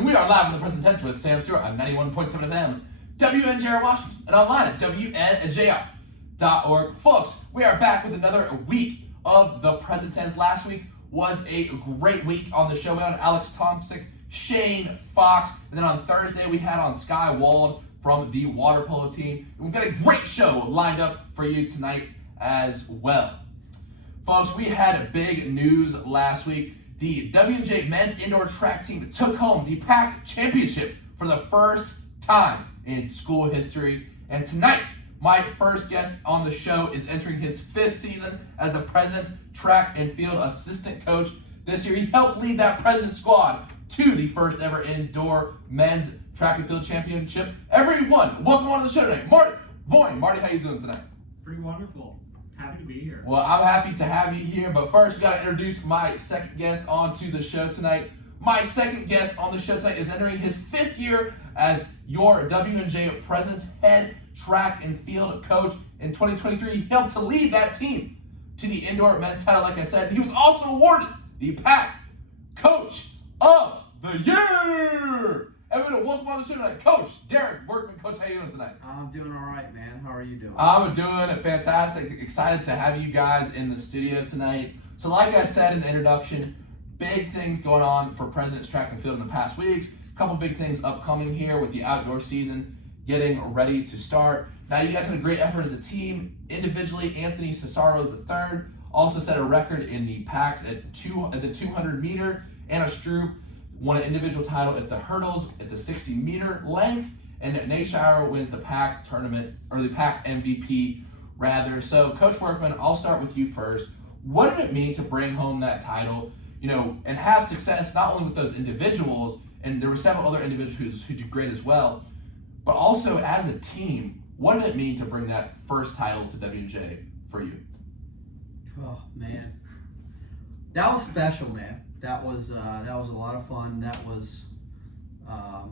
And we are live in the present tense with Sam Stewart on 91.7 FM, WNJR Washington, and online at WNJR.org. Folks, we are back with another week of the present tense. Last week was a great week on the show. We had Alex Thompson, Shane Fox, and then on Thursday we had on Sky Wald from the water polo team. And we've got a great show lined up for you tonight as well. Folks, we had big news last week. The WNJ men's indoor track team took home the PAC championship for the first time in school history. And tonight, my first guest on the show is entering his 5th season as the President's track and field assistant coach. This year, he helped lead that President squad to the first ever indoor men's track and field championship. Everyone, welcome on to the show tonight. Marty Vajen. Marty, how you doing tonight? Pretty wonderful. Happy to be here. Well, I'm happy to have you here, but first we got to introduce my second guest onto the show tonight. My second guest on the show tonight is entering his 5th year as your WNJ President's head track and field coach. In 2023, he helped to lead that team to the indoor men's title, like I said. And he was also awarded the PAC Coach of the Year. Everyone, welcome on the show tonight, Coach Derek Workman. Coach, how you doing tonight? I'm doing all right, man. How are you doing? I'm doing fantastic. Excited to have you guys in the studio tonight. So like I said in the introduction, big things going on for President's Track and Field in the past weeks. A couple big things upcoming here with the outdoor season getting ready to start. Now, you guys had a great effort as a team. Individually, Anthony Cesaro III also set a record in the PACs at the 200 meter. Anna Stroop won an individual title at the hurdles at the 60 meter length, and Nate Shire wins the PAC tournament, or the PAC MVP rather. So Coach Workman, I'll start with you first. What did it mean to bring home that title, and have success not only with those individuals, and there were several other individuals who did great as well, but also as a team? What did it mean to bring that first title to WNJ for you? Oh man, that was special, man. That was a lot of fun. That was, I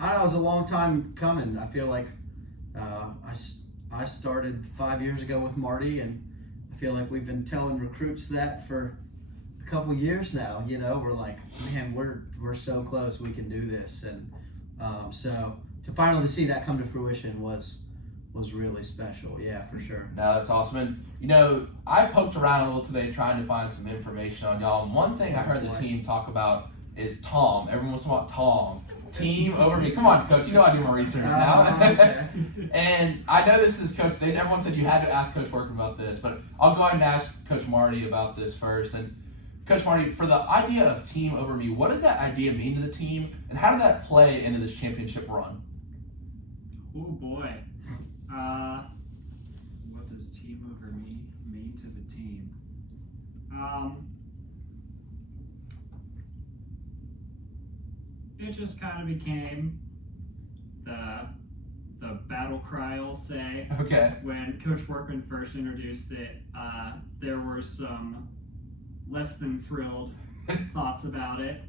don't know, it was a long time coming. I feel like I started 5 years ago with Marty, and I feel like we've been telling recruits that for a couple years now. We're like, man, we're so close. We can do this, and so to finally see that come to fruition was really special. Yeah, for sure. No, that's awesome. And, I poked around a little today trying to find some information on y'all. And one thing I heard the team talk about is Tom. Everyone wants to talk about Tom. Team over me. Come on, Coach. I do my research now. Okay. And I know this is Coach. Everyone said you had to ask Coach Workman about this, but I'll go ahead and ask Coach Marty about this first. And Coach Marty, for the idea of team over me, what does that idea mean to the team, and how did that play into this championship run? Oh boy. What does team over me mean to the team? It just kind of became the battle cry, I'll say. Okay. When Coach Workman first introduced it, there were some less than thrilled thoughts about it.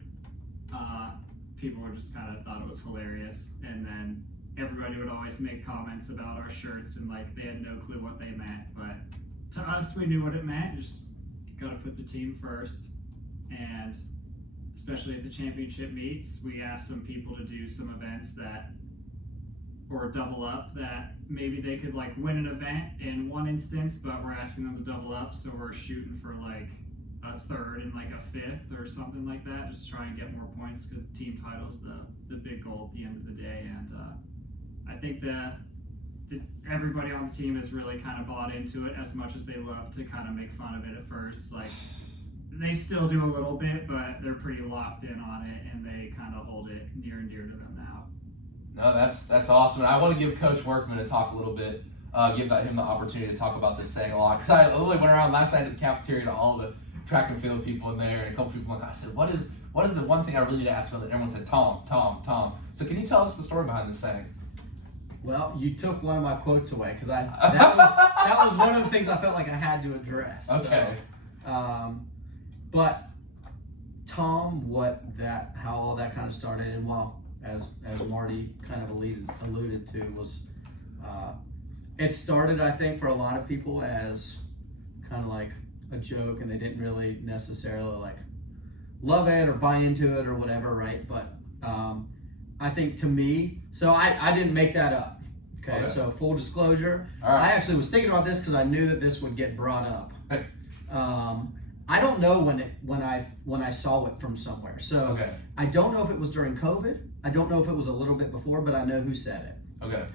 People were just kind of thought it was hilarious, and then everybody would always make comments about our shirts and like they had no clue what they meant, but to us we knew what it meant. Just gotta put the team first, and especially at the championship meets, we asked some people to do some events or double up that maybe they could like win an event in one instance, but we're asking them to double up, so we're shooting for like a third and like a fifth or something like that, just try and get more points, because the team title's the big goal at the end of the day. And I think that everybody on the team has really kind of bought into it, as much as they love to kind of make fun of it at first. Like, they still do a little bit, but they're pretty locked in on it, and they kind of hold it near and dear to them now. No, that's awesome. And I want to give Coach Workman to talk a little bit, give him the opportunity to talk about this saying a lot. Because I literally went around last night to the cafeteria to all the track and field people in there, and a couple people, I said, what is the one thing I really need to ask? And everyone said, Tom. So can you tell us the story behind this saying? Well, you took one of my quotes away, because that was one of the things I felt like I had to address. Okay. So, but Tom, how all that kind of started, and as Marty kind of alluded to, was it started, I think, for a lot of people as kind of like a joke, and they didn't really necessarily like love it or buy into it or whatever, right? But I think to me, so I didn't make that up. Okay, so full disclosure, All right. I actually was thinking about this because I knew that this would get brought up. I don't know when I saw it from somewhere. So I don't know if it was during COVID. I don't know if it was a little bit before, but I know who said it. Okay.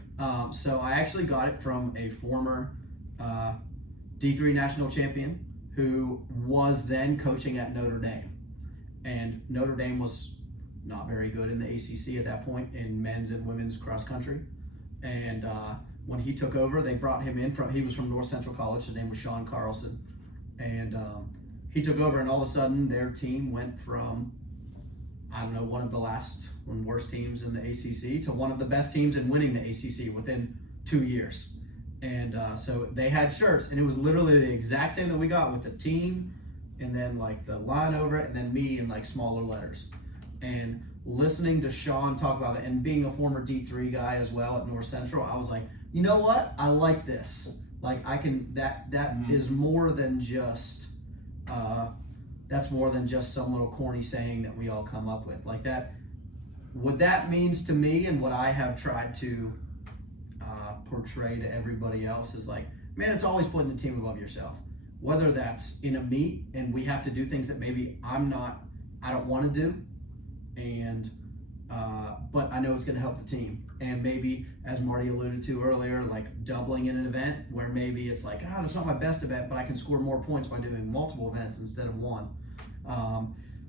So I actually got it from a former D3 national champion who was then coaching at Notre Dame. And Notre Dame was not very good in the ACC at that point in men's and women's cross country. And when he took over, they brought him in he was from North Central College. His name was Sean Carlson. And he took over, and all of a sudden their team went from, I don't know, one of the worst teams in the ACC to one of the best teams in winning the ACC within 2 years. And so they had shirts, and it was literally the exact same that we got with the team and then like the line over it and then me in like smaller letters. And listening to Sean talk about it and being a former D3 guy as well at North Central, I was like, you know what? I like this. Like I can, that is more than just, that's more than just some little corny saying that we all come up with. Like that, what that means to me and what I have tried to portray to everybody else is like, man, it's always putting the team above yourself. Whether that's in a meet and we have to do things that maybe I don't want to do, and but I know it's going to help the team. And maybe, as Marty alluded to earlier, like doubling in an event where maybe it's like, that's not my best event, but I can score more points by doing multiple events instead of one.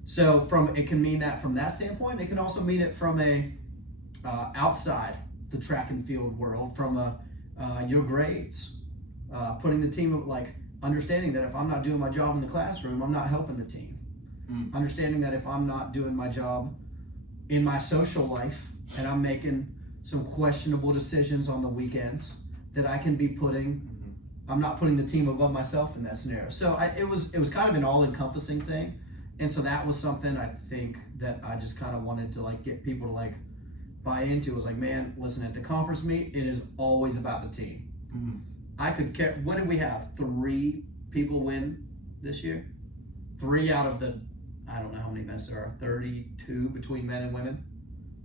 So it can mean that from that standpoint. It can also mean it from a outside the track and field world, from your grades, putting the team, like understanding that if I'm not doing my job in the classroom, I'm not helping the team. Understanding that if I'm not doing my job in my social life and I'm making some questionable decisions on the weekends, that I can be I'm not putting the team above myself in that scenario. So it was kind of an all-encompassing thing. And so that was something I think that I just kind of wanted to like get people to like buy into. It was like, man, listen, at the conference meet, it is always about the team. I could care. What did we have? 3 people win this year? 3 out of the, I don't know how many events there are, 32 between men and women.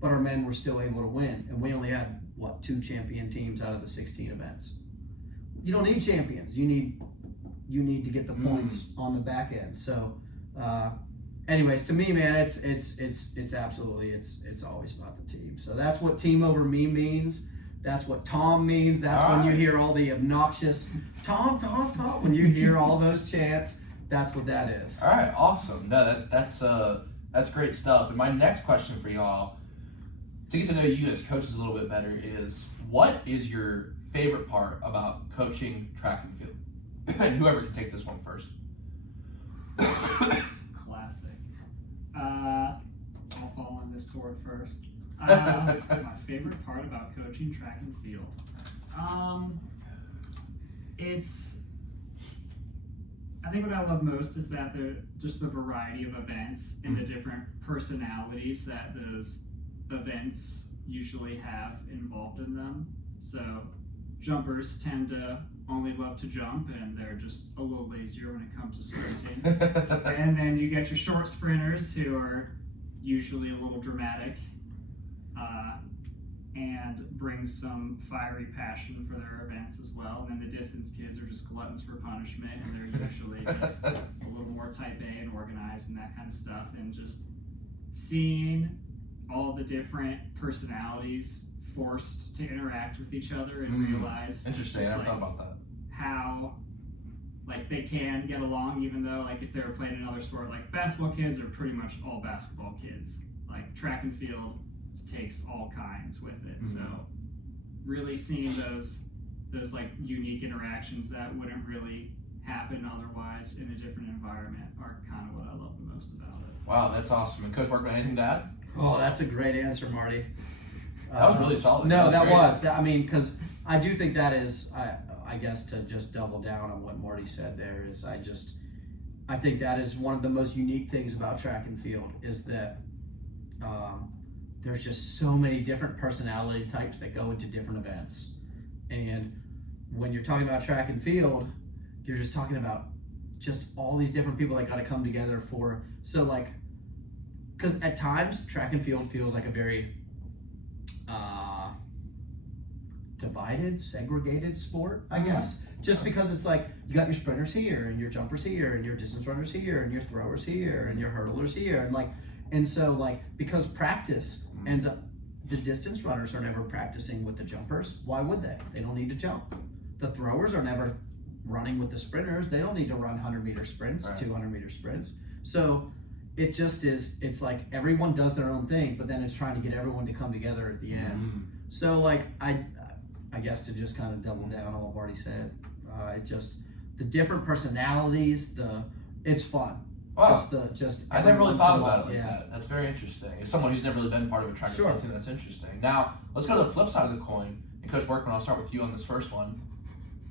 But our men were still able to win. And we only had, 2 champion teams out of the 16 events. You don't need champions. You need to get the points on the back end. So, anyways, to me, man, it's absolutely, it's always about the team. So that's what team over me means. That's what Tom means. That's when you hear all the obnoxious Tom. When you hear all those chants, that's what that is. All right, awesome. No, that's great stuff. And my next question for y'all, to get to know you as coaches a little bit better, is what is your favorite part about coaching track and field? And whoever can take this one first. Classic. I'll fall on this sword first. My favorite part about coaching track and field. I think what I love most is that just the variety of events and the different personalities that those events usually have involved in them. So jumpers tend to only love to jump, and they're just a little lazier when it comes to sprinting. And then you get your short sprinters who are usually a little dramatic and bring some fiery passion for their events as well. And then the distance kids are just gluttons for punishment, and they're usually just a little more type A and organized and that kind of stuff. And just seeing all the different personalities forced to interact with each other and realize interesting. I never thought about that. How like they can get along, even though like if they were playing another sport, like basketball kids are pretty much all basketball kids. Like track and field takes all kinds with it. So really seeing those like unique interactions that wouldn't really happen otherwise in a different environment are kind of what I love the most about it. Wow, that's awesome. And Coach Workman, anything to add? Oh, that's a great answer, Marty. That was really solid. No, that great. was. I mean, because I do think that is, I guess to just double down on what Marty said there is, I think that is one of the most unique things about track and field is that there's just so many different personality types that go into different events. And when you're talking about track and field, you're just talking about just all these different people that got to come together for, so like because at times track and field feels like a very divided, segregated sport, I guess. Just because it's like you got your sprinters here and your jumpers here and your distance runners here and your throwers here and your hurdlers here and so because practice ends up, the distance runners are never practicing with the jumpers. Why would they? They don't need to jump. The throwers are never running with the sprinters. They don't need to run 100-meter sprints, Right. 200-meter sprints. So it just is, it's like everyone does their own thing, but then it's trying to get everyone to come together at the end. So I guess to just kind of double down on what Marty said, the different personalities, it's fun. Wow. I never really thought about it like that. That's very interesting. As someone who's never really been part of a track and field team, that's interesting. Now, let's go to the flip side of the coin. And Coach Workman, I'll start with you on this first one.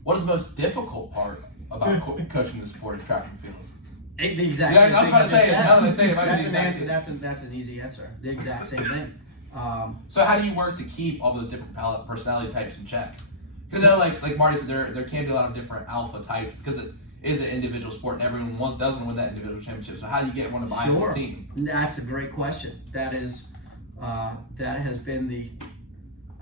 What is the most difficult part about coaching the sport of track and field? The exact same thing. I was about to say it. Now that I say it, might be the exact same. That's an easy answer. The exact same thing. So how do you work to keep all those different personality types in check? Because I know, like Marty said, there can be a lot of different alpha types because it is an individual sport and everyone does want to win that individual championship. So how do you get one to buy into the team? That's a great question. That has been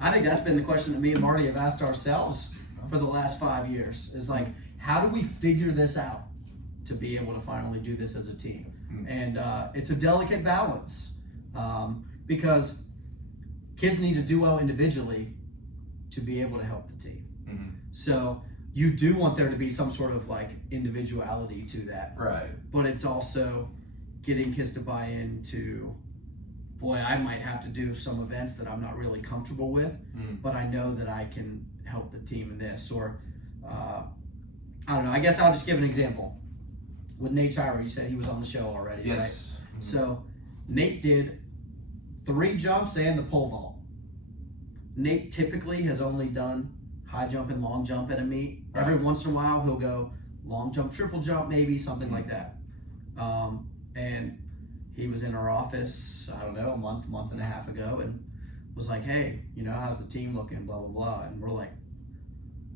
I think that's been the question that me and Marty have asked ourselves for the last 5 years. Is like, how do we figure this out to be able to finally do this as a team? And it's a delicate balance because kids need to do well individually to be able to help the team. So you do want there to be some sort of individuality to that. Right. But it's also getting kids to buy into, boy, I might have to do some events that I'm not really comfortable with, but I know that I can help the team in this. Or, I don't know, I guess I'll just give an example. With Nate Tyler, you said he was on the show already, yes. Right? So Nate did 3 jumps and the pole vault. Nate typically has only done high jump and long jump at a meet. Right. Every once in a while he'll go long jump, triple jump, maybe something like that. And he was in our office, I don't know, a month and a half ago, and was like, hey, how's the team looking, blah, blah, blah. And we're like,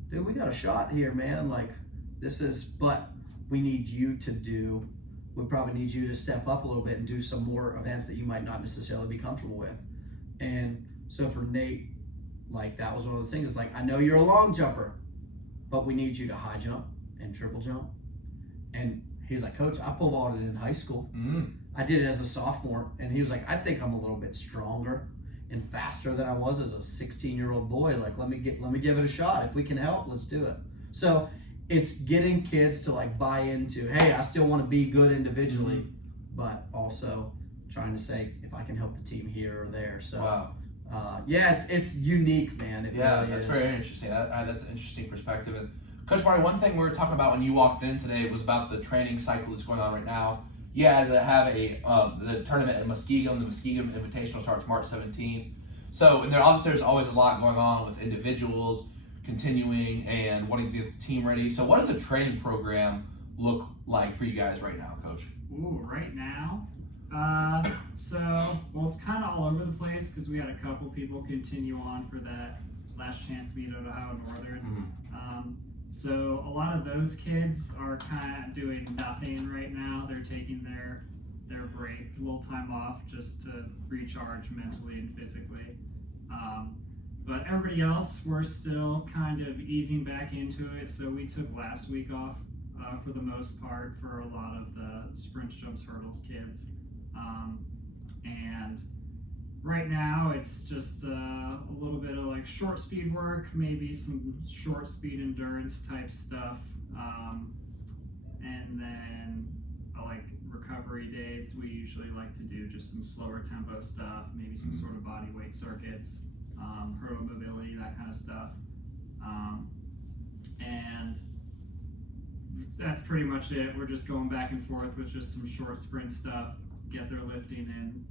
dude, we got a shot here, man. But we need you we probably need you to step up a little bit and do some more events that you might not necessarily be comfortable with. And so for Nate, that was one of those things. It's like, I know you're a long jumper, but we need you to high jump and triple jump. And he was like, Coach, I pole vaulted in high school. I did it as a sophomore. And he was like, I think I'm a little bit stronger and faster than I was as a 16-year-old boy. Let me give it a shot. If we can help, let's do it. So it's getting kids to buy into, hey, I still want to be good individually, but also trying to say if I can help the team here or there. So wow. It's unique, man. It really that's is. very interesting. That's an interesting perspective. And Coach Marty, one thing we were talking about when you walked in today was about the training cycle that's going on right now. You guys have the tournament in Muskegon. The Muskegon Invitational starts March 17th. So there's always a lot going on with individuals continuing and wanting to get the team ready. So what does the training program look like for you guys right now, Coach? Ooh, right now? It's kind of all over the place because we had a couple people continue on for that last chance meet at Ohio Northern. So a lot of those kids are kind of doing nothing right now. They're taking their break, a little time off just to recharge mentally and physically. But everybody else, we're still kind of easing back into it. So we took last week off for the most part for a lot of the sprints, jumps, hurdles kids. And right now it's just a little bit of short speed work, maybe some short speed endurance type stuff. And then recovery days, we usually like to do just some slower tempo stuff, maybe some sort of body weight circuits, hurdle mobility, that kind of stuff. And that's pretty much it. We're just going back and forth with just some short sprint stuff, get their lifting in,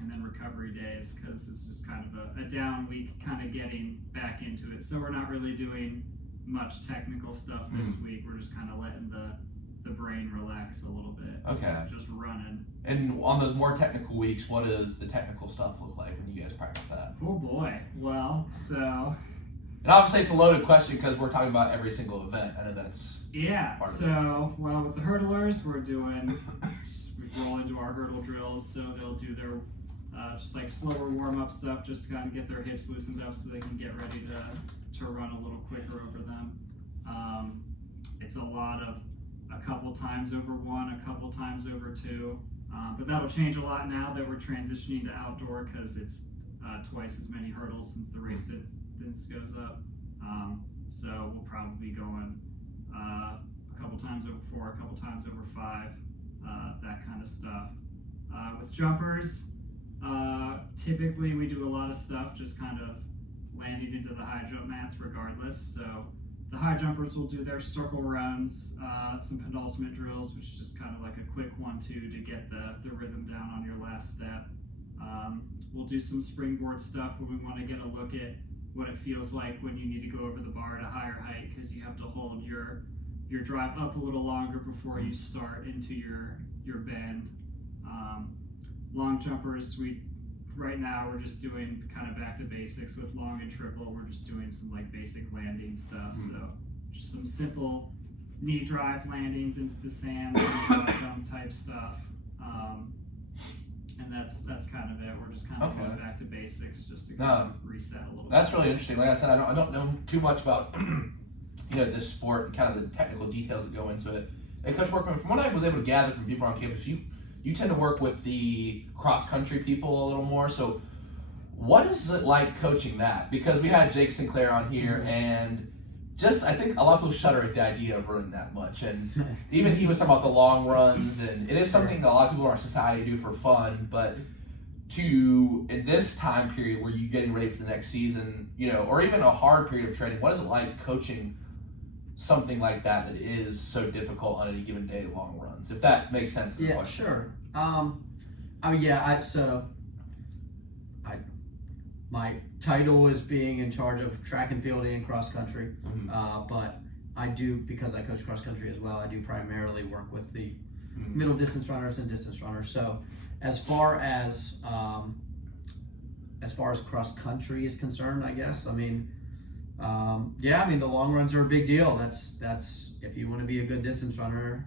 and then recovery days because it's just kind of a down week, kind of getting back into it. So we're not really doing much technical stuff this week. We're just kind of letting the brain relax a little bit. Okay. Just running. And on those more technical weeks, what does the technical stuff look like when you guys practice that? Oh boy. Well, so And obviously it's a loaded question because we're talking about every single event. I know that's Yeah, part of so, well, with the hurdlers, we roll into our hurdle drills, so they'll do their just like slower warm-up stuff just to kind of get their hips loosened up so they can get ready to run a little quicker over them. It's a lot of a couple times over one, a couple times over two, but that'll change a lot now that we're transitioning to outdoor because it's twice as many hurdles since the race distance goes up. So we'll probably be going a couple times over 4, a couple times over 5, that kind of stuff. With jumpers, typically we do a lot of stuff just kind of landing into the high jump mats regardless. So the high jumpers will do their circle runs, some penultimate drills, which is just kind of like a quick 1-2 to get the rhythm down on your last step. We'll do some springboard stuff when we want to get a look at what it feels like when you need to go over the bar at a higher height because you have to hold your drive up a little longer before you start into your bend. Long jumpers, right now we're just doing kind of back to basics with long and triple. We're just doing some like basic landing stuff. So just some simple knee drive landings into the sand, some jump type stuff. And that's kind of it. We're just kind of going back to basics just to kind of reset a little bit. That's really interesting. Like I said, I don't know too much about this sport and kind of the technical details that go into it. And Coach Workman, from what I was able to gather from people on campus, you tend to work with the cross-country people a little more. So what is it like coaching that? Because we had Jake Sinclair on here, and I think a lot of people shudder at the idea of running that much. And even he was talking about the long runs, and it is something that a lot of people in our society do for fun. But in this time period where you're getting ready for the next season, or even a hard period of training, what is it like coaching something like that is so difficult on any given day, long runs, if that makes sense? Yeah, sure. My title is being in charge of track and field and cross country, but I do, because I coach cross country as well, I do primarily work with the middle distance runners and distance runners. So as far as cross country is concerned, I guess, the long runs are a big deal. That's if you want to be a good distance runner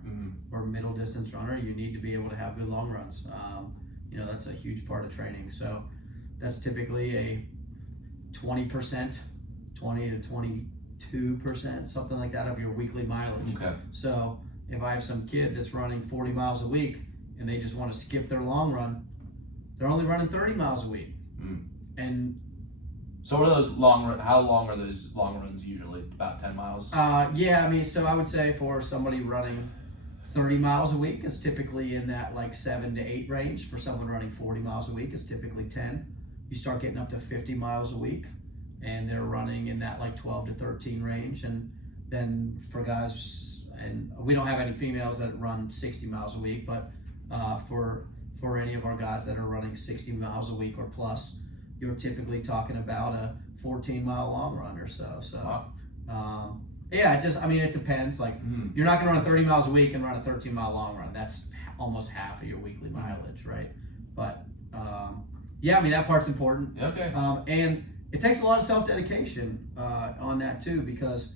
or middle distance runner, you need to be able to have good long runs. That's a huge part of training. So that's typically a 20%, 20 to 22%, something like that of your weekly mileage. Okay. So if I have some kid that's running 40 miles a week and they just want to skip their long run, they're only running 30 miles a week. And so what are those how long are those long runs usually? About 10 miles? So I would say for somebody running 30 miles a week is typically in that like 7 to 8 range. For someone running 40 miles a week is typically 10. You start getting up to 50 miles a week and they're running in that like 12 to 13 range. And then for guys, and we don't have any females that run 60 miles a week, but for any of our guys that are running 60 miles a week or plus, you're typically talking about a 14-mile long run or so. So, wow. It depends. Like, you're not going to run 30 miles a week and run a 13-mile long run. That's almost half of your weekly mileage, right? But, that part's important. Okay. And it takes a lot of self-dedication on that, too, because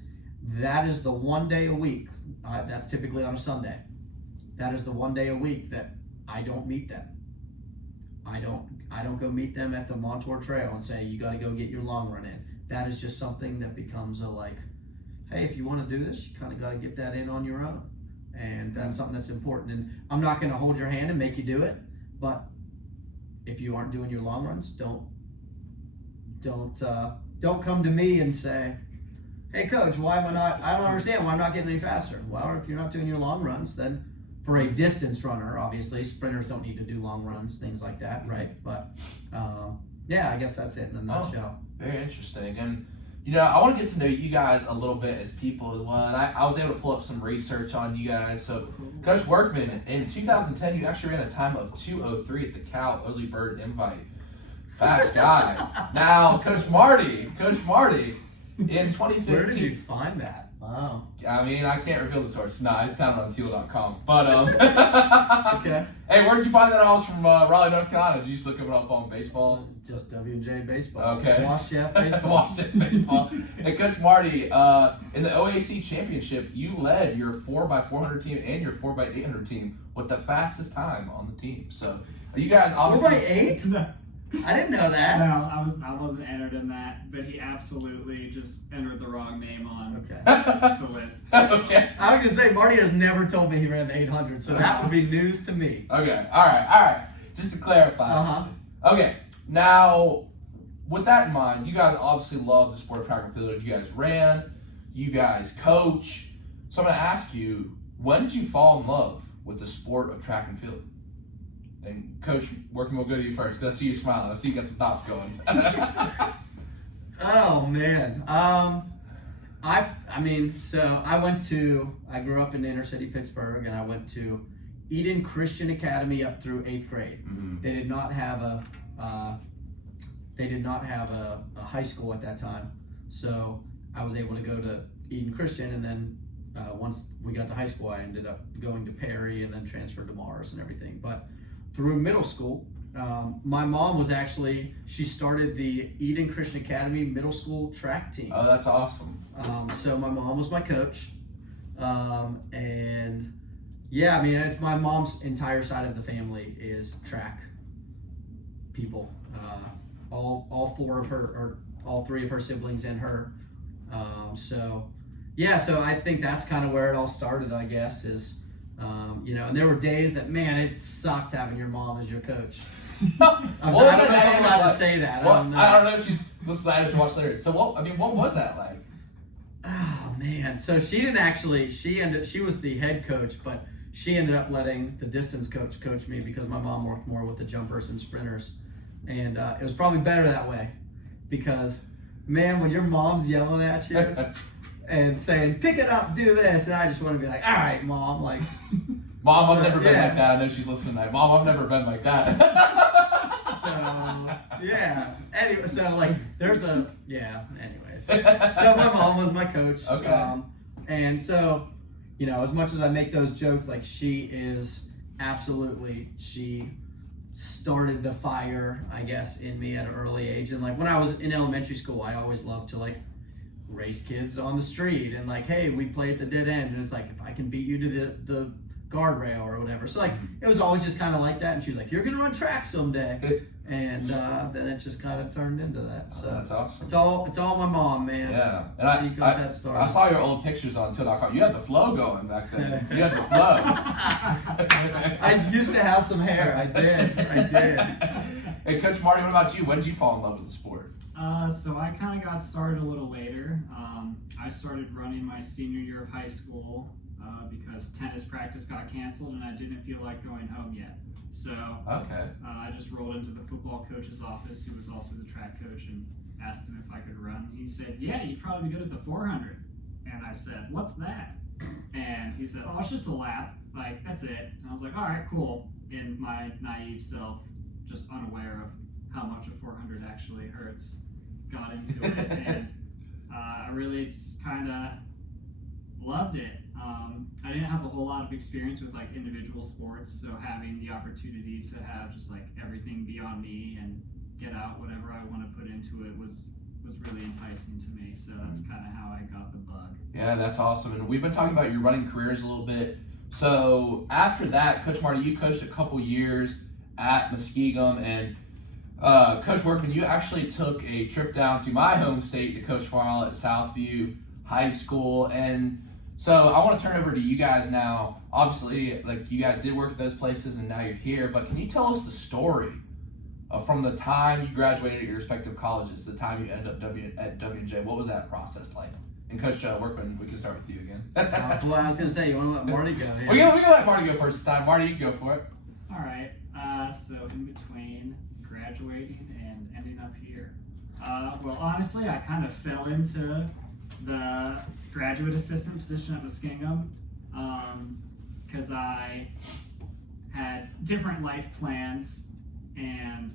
that is the one day a week. That's typically on a Sunday. That is the one day a week that I don't meet them. I don't go meet them at the Montour Trail and say, you got to go get your long run in. That is just something that becomes hey, if you want to do this, you kind of got to get that in on your own. And that's something that's important. And I'm not going to hold your hand and make you do it, but if you aren't doing your long runs, don't come to me and say, hey coach, I don't understand why I'm not getting any faster. Well, if you're not doing your long runs, then for a distance runner, obviously, sprinters don't need to do long runs, things like that, right? But I guess that's it in a nutshell. Very interesting. And I want to get to know you guys a little bit as people as well. And I was able to pull up some research on you guys. So, Coach Workman, in 2010, you actually ran a time of 2:03 at the Cal Early Bird Invite. Fast guy. Now, Coach Marty, in 2015. Where did you find that? Oh. I mean, I can't reveal the source. No, I found it on teal.com. But, Okay. Hey, where did you find that? I was from Raleigh, North Carolina. Did you just look it up on baseball? Just W&J baseball. Okay. Wash Chef baseball. Wash Chef baseball. And Coach Marty, in the OAC championship, you led your 4x400 team and your 4x800 team with the fastest time on the team. So, you guys obviously 4x8? I didn't know that. No, I wasn't entered in that, but he absolutely just entered the wrong name on Okay. the list. So. Okay. I was gonna say Marty has never told me he ran the 800, so that would be news to me. Okay. All right. Just to clarify. Okay. Now, with that in mind, you guys obviously love the sport of track and field. You guys ran. You guys coach. So I'm gonna ask you, when did you fall in love with the sport of track and field? And Coach Workman, we'll go to you first because I see you smiling. I see you got some thoughts going. Oh man. I grew up in inner city Pittsburgh, and I went to Eden Christian Academy up through 8th grade. Mm-hmm. They did not have a high school at that time, so I was able to go to Eden Christian, and then once we got to high school, I ended up going to Perry and then transferred to Mars and everything. But through middle school, my mom was she started the Eden Christian Academy middle school track team. Oh, that's awesome. So my mom was my coach. And yeah, I mean, it's my mom's entire side of the family is track people. All three of her siblings and her. So I think that's kind of where it all started, I guess, is, and there were days that, man, it sucked having your mom as your coach. I don't know if I'm allowed to say that. I don't know if she's listening to watch later. So what was that like? Oh man. So she was the head coach, but she ended up letting the distance coach me because my mom worked more with the jumpers and sprinters. And it was probably better that way because, man, when your mom's yelling at you and saying, pick it up, do this, and I just want to be like, all right, Mom, like. Mom, I've never been like that. I know she's listening tonight. Mom, I've never been like that. Yeah. Anyway, so like, anyways. So my mom was my coach. Okay. And so, as much as I make those jokes, like she started the fire, I guess, in me at an early age. And like when I was in elementary school, I always loved to like race kids on the street and like, hey, we play at the dead end. And it's like, if I can beat you to the guardrail or whatever. So like, it was always just kind of like that. And she was like, you're going to run track someday. And then it just kind of turned into that. So that's awesome. It's all my mom, man. Yeah. And she got that started. I saw your old pictures on Till.com. You had the flow going back then. You had the flow. I used to have some hair. I did. Hey, Coach Marty, what about you? When did you fall in love with the sport? So I kind of got started a little later. I started running my senior year of high school because tennis practice got canceled and I didn't feel like going home yet. So I just rolled into the football coach's office, who was also the track coach, and asked him if I could run. He said, yeah, you'd probably be good at the 400. And I said, what's that? And he said, oh, it's just a lap. Like, that's it. And I was like, all right, cool. And my naive self, just unaware of how much a 400 actually hurts, got into it. And I really just kind of loved it. I didn't have a whole lot of experience with like individual sports, so having the opportunity to have just like everything be on me and get out whatever I want to put into it was really enticing to me. So that's kind of how I got the bug. Yeah, that's awesome. And we've been talking about your running careers a little bit. So after that, Coach Marty, you coached a couple years at Muskegum, and Coach Workman, you actually took a trip down to my home state to coach for a while at Southview High School. And so I want to turn over to you guys now. Obviously, like, you guys did work at those places and now you're here, but can you tell us the story from the time you graduated at your respective colleges to the time you ended up at W&J? What was that process like? And Coach Workman, we can start with you again. Well, I was going to say, you want to let Marty go? We can let Marty go first this time. Marty, you can go for it. All right. So in between graduating and ending up here, well, honestly, I kind of fell into the graduate assistant position at Muskegum because I had different life plans and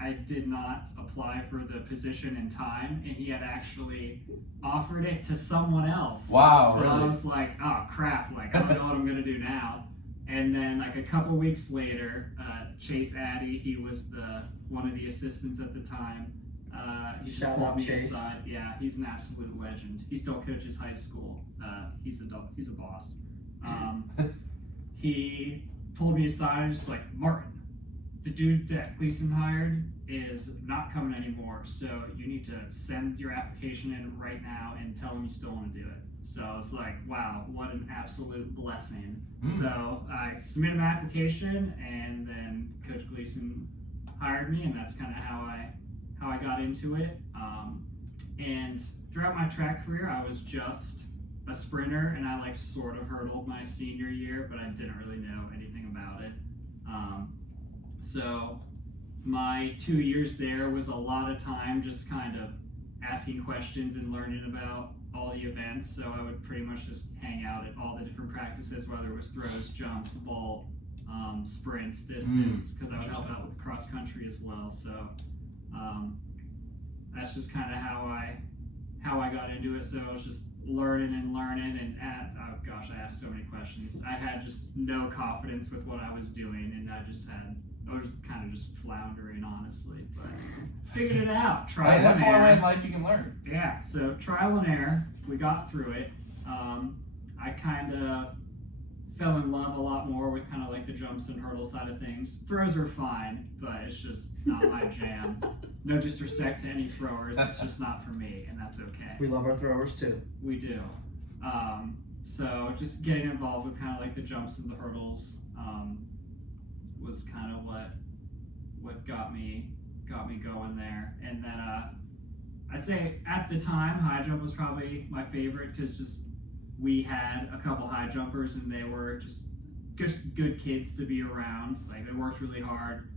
I did not apply for the position in time, and he had actually offered it to someone else. Wow, so really? I was like, oh crap, like I don't know what I'm gonna do now. And then like a couple weeks later, Chase Addy, he was one of the assistants at the time. He just Shout pulled out me Chase. aside. Yeah, he's an absolute legend. He still coaches high school. He's a boss. He pulled me aside and just like, Martin, the dude that Gleason hired is not coming anymore, so you need to send your application in right now and tell him you still want to do it. So I was like, wow, what an absolute blessing. So I submitted my application, and then Coach Gleason hired me, and that's kind of how I got into it. And throughout my track career, I was just a sprinter, and I like sort of hurdled my senior year, but I didn't really know anything about it. So my 2 years there was a lot of time just kind of asking questions and learning about all the events. So I would pretty much just hang out at all the different practices, whether it was throws, jumps, vault, sprints, distance, because I would help out with cross country as well. So that's just kind of how I got into it. So I was just learning, and oh gosh, I asked so many questions. I had just no confidence with what I was doing, and I was kind of just floundering, honestly, but figured it out. Trial and That's the only way in error. life you can learn. Yeah, so trial and error. We got through it. I kind of fell in love a lot more with kind of like the jumps and hurdle side of things. Throws are fine, but it's just not my jam. No disrespect to any throwers, it's just not for me, and that's okay. We love our throwers too. We do. So just getting involved with kind of like the jumps and the hurdles was kind of what got me going there. And then I'd say at the time, high jump was probably my favorite, because just we had a couple high jumpers, and they were just good kids to be around. Like, they worked really hard.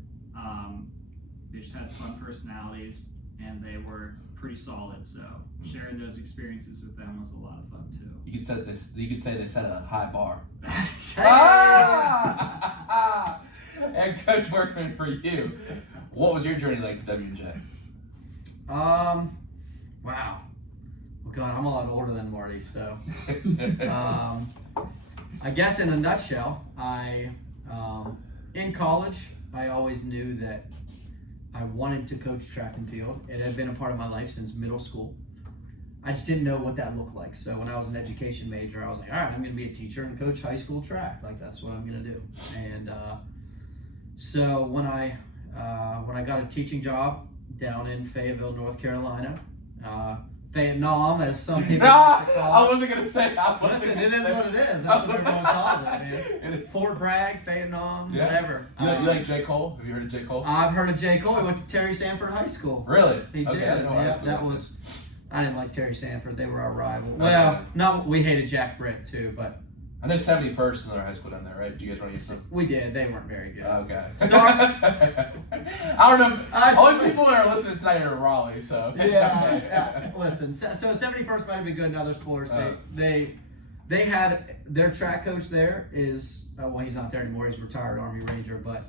They just had fun personalities, and they were pretty solid. So sharing those experiences with them was a lot of fun too. You could say they set a high bar. And Coach Workman, for you, what was your journey like to W&J? Wow. Well, God, I'm a lot older than Marty, so I guess in a nutshell, in college, I always knew that I wanted to coach track and field. It had been a part of my life since middle school. I just didn't know what that looked like. So when I was an education major, I was like, all right, I'm going to be a teacher and coach high school track. Like, that's what I'm going to do. And so when I got a teaching job down in Fayetteville, North Carolina, Vietnam, as some people like to call it. I wasn't going to say. Listen, it is what it is. That's what everyone calls it, man. Fort Bragg, Vietnam, whatever. You like J. Cole? Have you heard of J. Cole? I've heard of J. Cole. He went to Terry Sanford High School. Really? He Okay, did. I didn't know high Yeah, school that was. I didn't like Terry Sanford. They were our rival. Okay. Well, no, we hated Jack Britt too, but I know 71st in their high school down there, right? Do you guys want to use them? we did. They weren't very good. Okay. Sorry. I don't know. Only people that are listening tonight are in Raleigh, so it's okay. Yeah. Listen, so 71st might have been good in other sports. They had their track coach there is well, he's not there anymore. He's a retired Army Ranger, but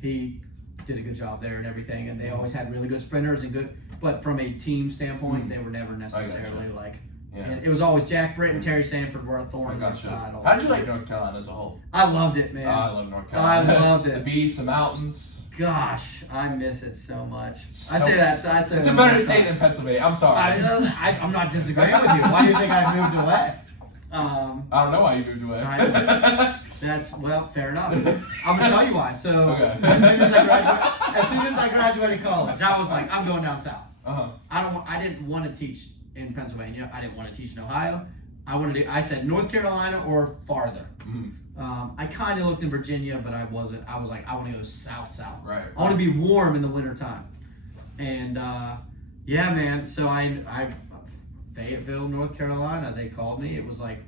he did a good job there and everything. And they always had really good sprinters and good. But from a team standpoint, they were never necessarily like. Yeah. And it was always Jack Britt and Terry Sanford were a thorn in their Gotcha. side. How'd you like North Carolina as a whole? I loved it, man. I love North Carolina. I loved it. The beach, the mountains. Gosh, I miss it so much. I So- say that. I say It's a that better all the state time. than Pennsylvania. I'm sorry. I'm not disagreeing with you. Why do you think I moved away? I don't know why you moved away. That's fair enough. I'm gonna tell you why. So Okay. as soon as I graduated college, I was like, I'm going down south. I didn't want to teach in Pennsylvania. I didn't want to teach in Ohio. I said North Carolina or farther. I kind of looked in Virginia, but I wasn't. I was like, I want to go south. Right. I want to be warm in the wintertime. And yeah, man. So I Fayetteville, North Carolina, they called me. It was like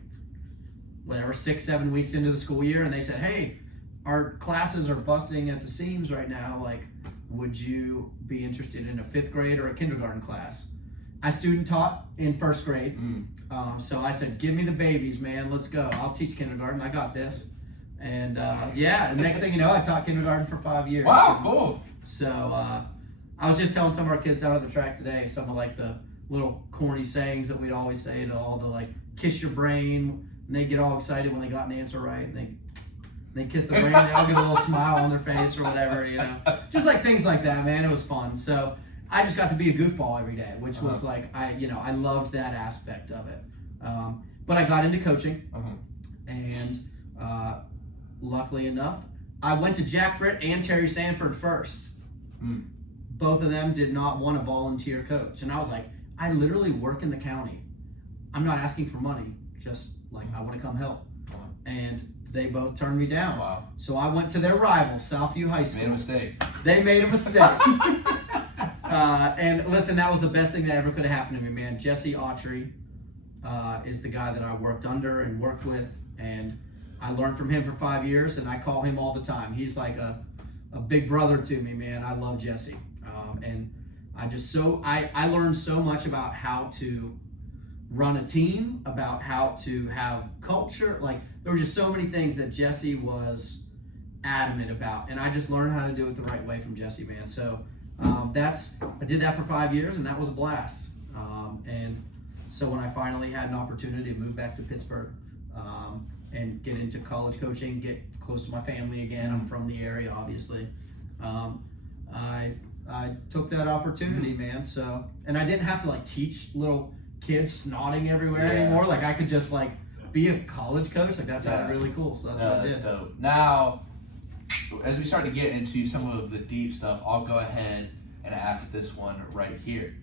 whatever 6-7 weeks into the school year, and they said, hey, our classes are busting at the seams right now. Like, would you be interested in a 5th grade or a kindergarten class? I student taught in 1st grade. So I said, give me the babies, man. Let's go. I'll teach kindergarten. I got this. And yeah, the next thing you know, I taught kindergarten for 5 years. Wow, cool. So I was just telling some of our kids down at the track today some of like the little corny sayings that we'd always say to all the like kiss your brain, and they get all excited when they got an answer right, and they kiss the brain, and they all get a little smile on their face or whatever, just like things like that, man. It was fun. So I just got to be a goofball every day, which was like I loved that aspect of it. But I got into coaching, and luckily enough, I went to Jack Britt and Terry Sanford first. Both of them did not want to volunteer coach, and I was like, I literally work in the county. I'm not asking for money, just like I want to come help. And they both turned me down. Wow. So I went to their rival, Southview High School. Made a mistake. They made a mistake. And listen, that was the best thing that ever could have happened to me, man. Jesse Autry is the guy that I worked under and worked with, and I learned from him for 5 years, and I call him all the time. He's like a big brother to me, man. I love Jesse. And I learned so much about how to run a team, about how to have culture. Like, there were just so many things that Jesse was adamant about, and I just learned how to do it the right way from Jesse, man. So I did that for 5 years, and that was a blast. And so when I finally had an opportunity to move back to Pittsburgh and get into college coaching, get close to my family again, I'm from the area, obviously, I took that opportunity, man. So, and I didn't have to like teach little kids snotting everywhere anymore. Like, I could just like be a college coach. Like, that sounded really cool. So that's what I did. Dope. Now, as we start to get into some of the deep stuff, I'll go ahead and ask this one right here.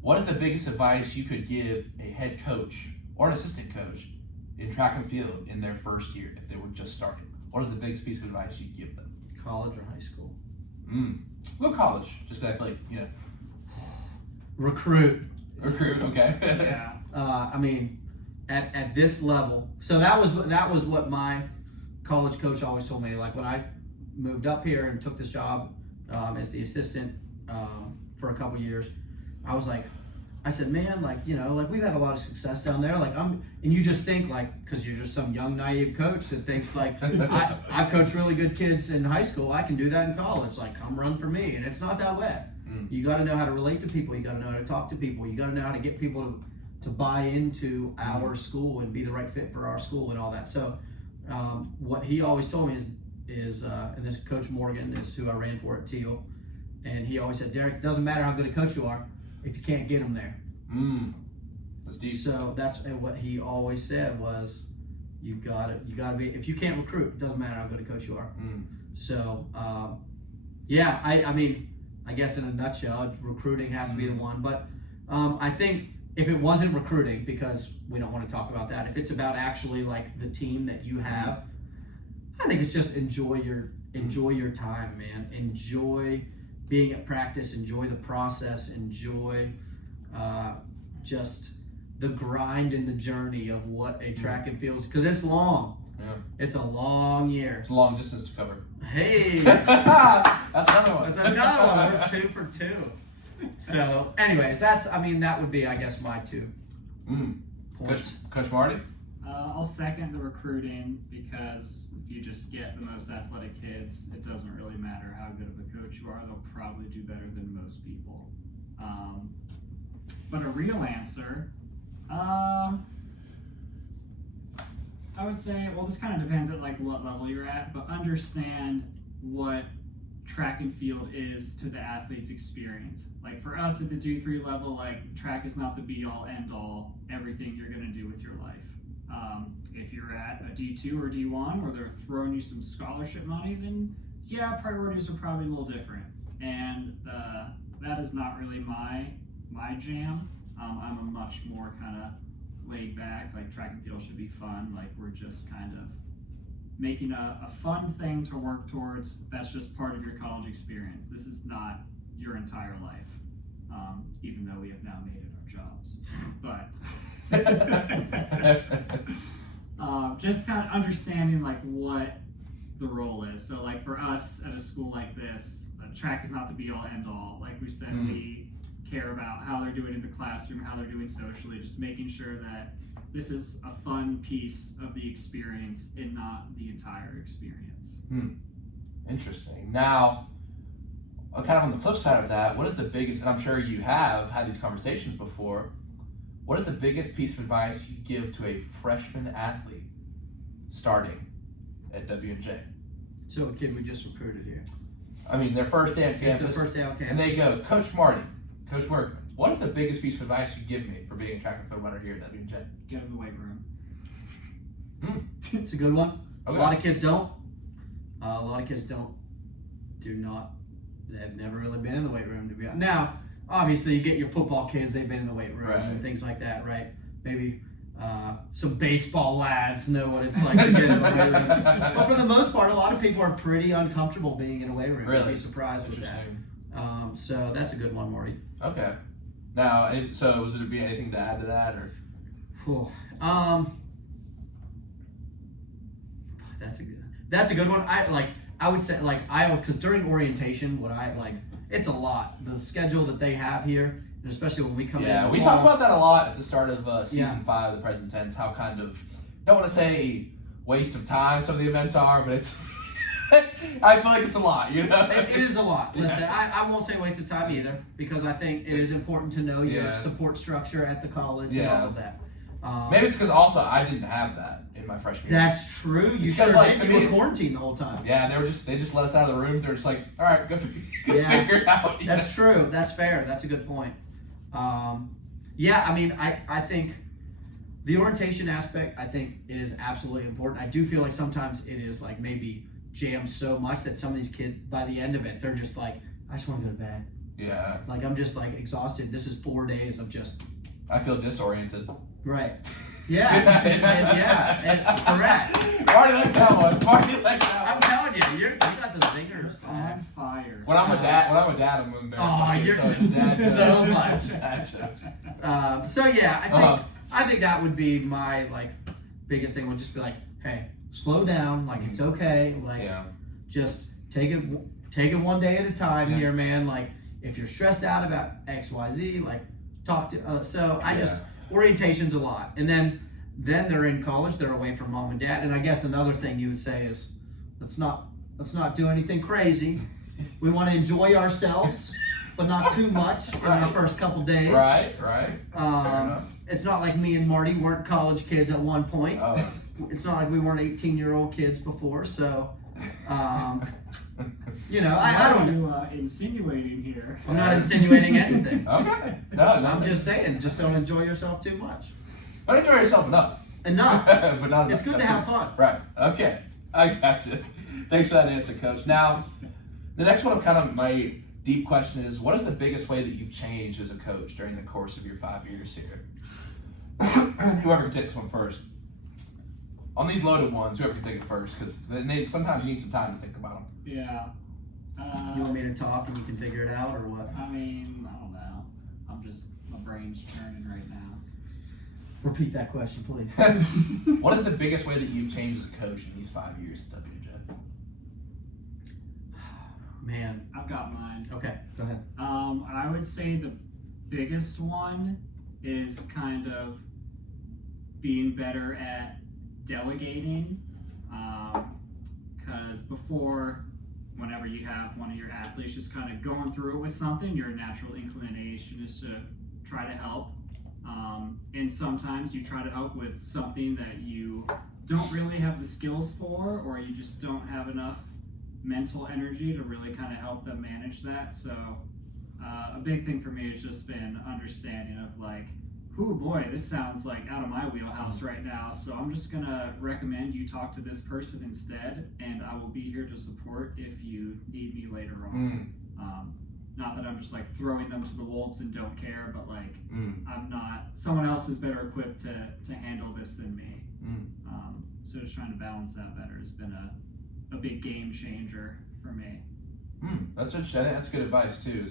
What is the biggest advice you could give a head coach or an assistant coach in track and field in their first year if they were just starting? What is the biggest piece of advice you'd give them? College or high school? Well, college. Just 'cause I feel like, Recruit, okay. Yeah. I mean, at this level. So that was what my college coach always told me. Like, when I moved up here and took this job as the assistant for a couple years, I said, man, like we've had a lot of success down there. Like, and you just think like, because you're just some young naive coach that thinks like, I've coached really good kids in high school, I can do that in college. Like, come run for me. And it's not that way. You got to know how to relate to people. You got to know how to talk to people. You got to know how to get people to buy into our school and be the right fit for our school and all that. So what he always told me is and this Coach Morgan is who I ran for at Teal, and he always said, Derek, it doesn't matter how good a coach you are if you can't get them there. That's deep. So that's what he always said was, you gotta be, if you can't recruit, it doesn't matter how good a coach you are. So I mean, I guess in a nutshell, recruiting has to be the one. But I think if it wasn't recruiting, because we don't want to talk about that, if it's about actually like the team that you have, I think it's just enjoy your time, man. Enjoy being at practice, enjoy the process, enjoy just the grind and the journey of what a track and field is, because it's long. Yeah. It's a long year. It's a long distance to cover. Hey, That's another one. that's another one. We're 2 for 2. So, anyways, that would be, I guess, my 2 points. Coach Marty? I'll second the recruiting, because if you just get the most athletic kids, it doesn't really matter how good of a coach you are. They'll probably do better than most people. But a real answer, I would say, well, this kind of depends at like what level you're at, but understand what track and field is to the athlete's experience. Like, for us at the D3 level, like, track is not the be all end all everything you're going to do with your life. If you're at a D2 or D1 where they're throwing you some scholarship money, then yeah, priorities are probably a little different. And that is not really my jam. I'm a much more kind of laid back, like, track and field should be fun. Like, we're just kind of making a fun thing to work towards. That's just part of your college experience. This is not your entire life, even though we have now made it our jobs. But just kind of understanding like what the role is. So like for us at a school like this, track is not the be all end all. Like we said, we care about how they're doing in the classroom, how they're doing socially, just making sure that this is a fun piece of the experience and not the entire experience. Interesting. Now, kind of on the flip side of that, what is the biggest, and I'm sure you have had these conversations before, what is the biggest piece of advice you give to a freshman athlete starting at W&J? So a kid we just recruited here. I mean, their first day on It's campus. their first day on campus. And they go, Coach Marty, Coach Workman, what is the biggest piece of advice you give me for being a track and field runner here at W&J? Get in the weight room. It's a good one. Okay. A lot of kids don't. A lot of kids do not. They have never really been in the weight room, to be honest. Now, obviously, you get your football kids, they've been in the weight room and things like that, right? Maybe some baseball lads know what it's like to get in the weight room. But for the most part, a lot of people are pretty uncomfortable being in a weight room. Really? You'd be surprised with that. So that's a good one, Marty. Okay. Now, so was there be anything to add to that, or? Cool. That's a good one. I would say because during orientation, it's a lot. The schedule that they have here, and especially when we come in. Yeah, we talked about that a lot at the start of season 5 of the present tense. How kind of, don't want to say waste of time some of the events are, but it's. I feel like it's a lot, you know. It is a lot. Listen, I won't say waste of time either, because I think it is important to know your support structure at the college and all of that. Maybe it's because also I didn't have that in my freshman year. That's true. You Because, sure like, did. to You me- were quarantined the whole time. Yeah, they just let us out of the room. They're just like, all right, go Yeah. figure it out. you That's true. That's fair. That's a good point. Yeah, I mean, I think the orientation aspect, I think it is absolutely important. I do feel like sometimes it is like maybe jammed so much that some of these kids, by the end of it, they're just like, I just want to go to bed. Yeah, Like, I'm just like exhausted. This is 4 days of just, I feel disoriented. right. Yeah, and correct. Marty like that one. Marty like that I'm one. telling you, you got the zingers. On fire. When I'm a dad, I'm embarrassed. Oh, you're dad so jokes. much. Dad jokes. So yeah, I think that would be my biggest thing. Would just be like, hey, slow down. Like, it's okay. Like, just take it one day at a time here, man. Like, if you're stressed out about X, Y, Z, like, talk to. So I just orientation's a lot, and then they're in college. They're away from mom and dad. And I guess another thing you would say is, let's not do anything crazy. We want to enjoy ourselves, but not too much in our first couple days. Right. Fair enough. It's not like me and Marty weren't college kids at one point. Oh. It's not like we weren't 18-year-old kids before. So, you know, I don't know. What are you insinuating here? I'm not insinuating anything. Okay. No, I'm just saying, just don't enjoy yourself too much. But enjoy yourself enough. Enough. But not It's enough. good to have fun. Right. Okay. I gotcha. Thanks for that answer, Coach. Now, the next one, kind of my deep question is, what is the biggest way that you've changed as a coach during the course of your 5 years here? Whoever can take this one first. On these loaded ones, whoever can take it first, because sometimes you need some time to think about them. Yeah. You want me to talk and you can figure it out, or what? I mean, I don't know. My brain's churning right now. Repeat that question, please. What is the biggest way that you've changed as a coach in these 5 years at WJ? Man. I've got mine. Okay, go ahead. I would say the biggest one is kind of being better at delegating. Because before, whenever you have one of your athletes just kind of going through it with something, your natural inclination is to try to help. And sometimes you try to help with something that you don't really have the skills for, or you just don't have enough mental energy to really kind of help them manage that. So a big thing for me has just been understanding of like, oh boy, this sounds like out of my wheelhouse right now. So I'm just gonna recommend you talk to this person instead, and I will be here to support if you need me later on. Not that I'm just like throwing them to the wolves and don't care, but like I'm not. Someone else is better equipped to handle this than me. So just trying to balance that better has been a big game changer for me. That's interesting. I think that's good advice too.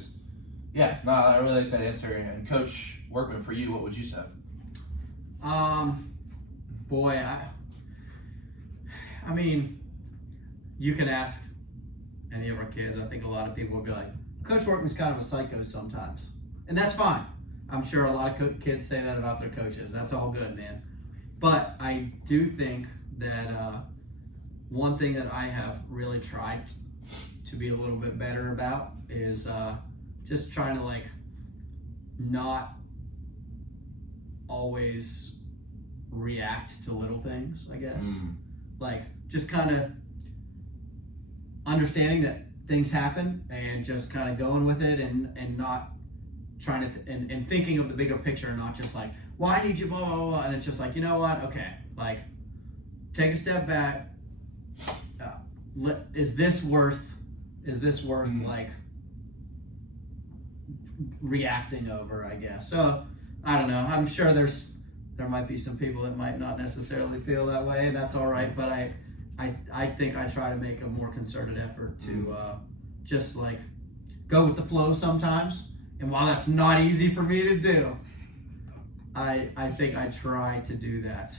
I really like that answer. And Coach Workman, for you, what would you say? Boy, I mean, you can ask any of our kids. I think a lot of people would be like, Coach Workman's kind of a psycho sometimes. And that's fine. I'm sure a lot of kids say that about their coaches. That's all good, man. But I do think that one thing that I have really tried to be a little bit better about is just trying to like not always react to little things, I guess. Like just kind of understanding that things happen and just kind of going with it and not trying to and thinking of the bigger picture, and not just like, well, I need you, blah, blah, blah. And it's just like, you know what? Okay, like take a step back. Is this worth like reacting over, I guess. So I don't know. I'm sure there might be some people that might not necessarily feel that way, and that's all right. But I think I try to make a more concerted effort to just like go with the flow sometimes. And while that's not easy for me to do, I think I try to do that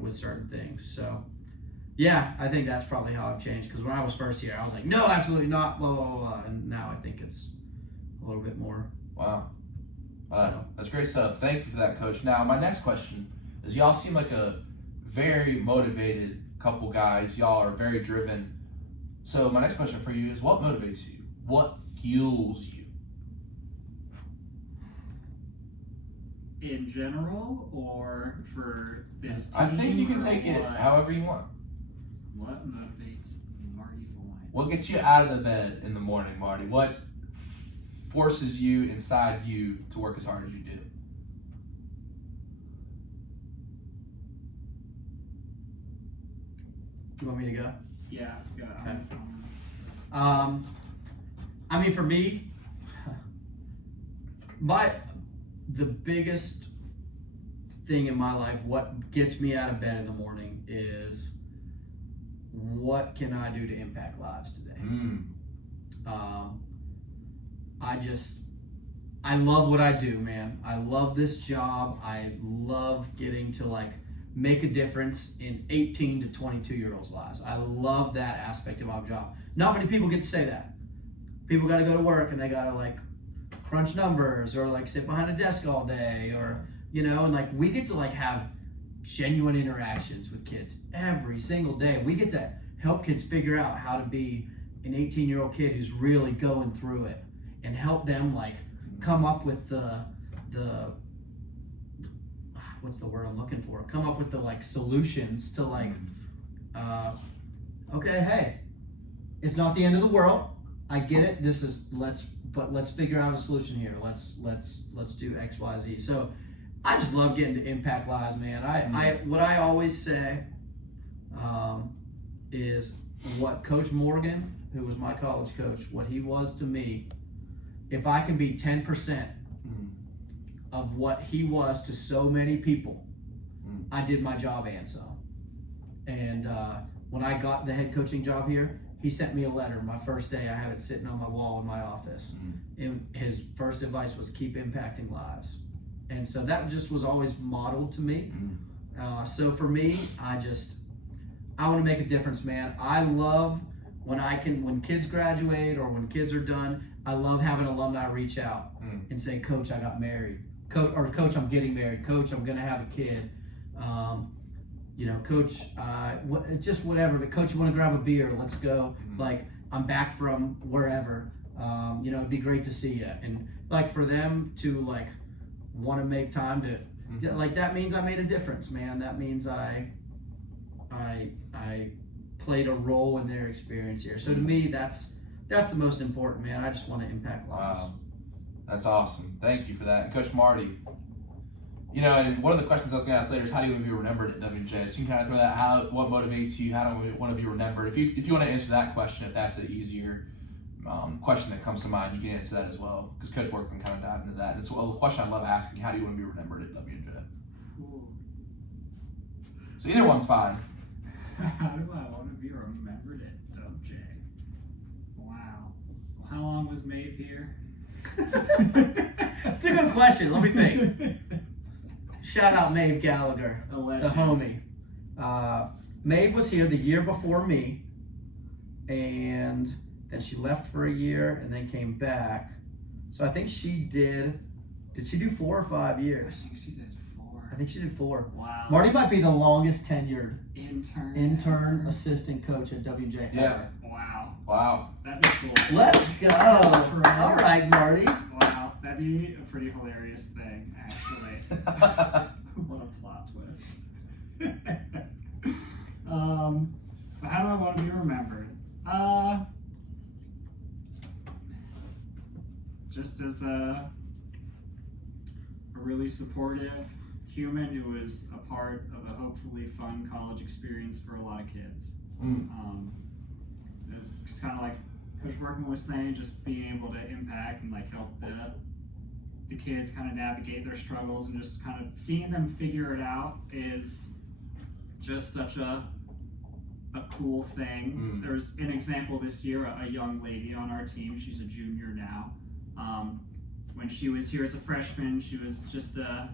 with certain things. So yeah, I think that's probably how I've changed. Because when I was first here, I was like, no, absolutely not, blah, blah, blah. And now I think it's a little bit more. Wow. So. That's great stuff. Thank you for that, Coach. Now, my next question is, y'all seem like a very motivated couple guys. Y'all are very driven. So my next question for you is, what motivates you? What fuels you? In general, or for this team? I think you can or take it what? however you want. What motivates Marty Vajen? What gets you out of the bed in the morning, Marty? What forces you inside you to work as hard as you do? You want me to go? Yeah, go. Okay. I mean, for me, the biggest thing in my life, what gets me out of bed in the morning, is what can I do to impact lives today? I love what I do, man. I love this job. I love getting to like make a difference in 18 to 22-year-olds' lives. I love that aspect of our job. Not many people get to say that. People got to go to work and they got to like crunch numbers or like sit behind a desk all day, or and like we get to like have genuine interactions with kids every single day. We get to help kids figure out how to be an 18-year-old kid who's really going through it, and help them like come up with the what's the word I'm looking for? Come up with the like solutions to like, okay, hey, it's not the end of the world. I get it. Let's figure out a solution here. Let's do X, Y, Z. So I just love getting to impact lives, man. What I always say is what Coach Morgan, who was my college coach, what he was to me, if I can be 10% of what he was to so many people, I did my job and some. And when I got the head coaching job here, he sent me a letter my first day. I have it sitting on my wall in my office. And his first advice was keep impacting lives. And so that just was always modeled to me. So for me, I want to make a difference, man. I love when kids graduate or when kids are done, I love having alumni reach out and say, Coach, I got married. Coach, I'm getting married. Coach, I'm going to have a kid. Coach, just whatever. But Coach, you want to grab a beer? Let's go. Like, I'm back from wherever. It'd be great to see you. And like for them to like want to make time to, like that means I made a difference, man. That means I played a role in their experience here. So to me, that's the most important, man. I just want to impact lives. Wow. That's awesome. Thank you for that. And Coach Marty, and one of the questions I was going to ask later is, how do you want to be remembered at WJ? So you can kind of throw that, what motivates you? How do you want to be remembered? If you want to answer that question, if that's an easier question that comes to mind, you can answer that as well, because Coach Workman kind of dived into that. And it's a question I love asking: how do you want to be remembered at WJ? So either one's fine. How do I want to be remembered at WJ? Wow. How long was Maeve here? It's a good question. Let me think. Shout out Maeve Gallagher, the homie. Maeve was here the year before me, and then she left for a year and then came back. So I think she did she do 4 or 5 years? I think she did 4. I think she did 4. Wow. Marty might be the longest tenured intern assistant coach at WJ. Yeah. Wow. Wow. That'd be cool. Let's go. All right, Marty. Wow, that'd be a pretty hilarious thing, actually. What a plot twist. How do I want to be remembered? Just as a really supportive human who was a part of a hopefully fun college experience for a lot of kids. It's kind of like Coach Workman was saying, just being able to impact and like help the kids kind of navigate their struggles, and just kind of seeing them figure it out is just such a cool thing. There's an example this year, a young lady on our team, she's a junior now. When she was here as a freshman, she was just a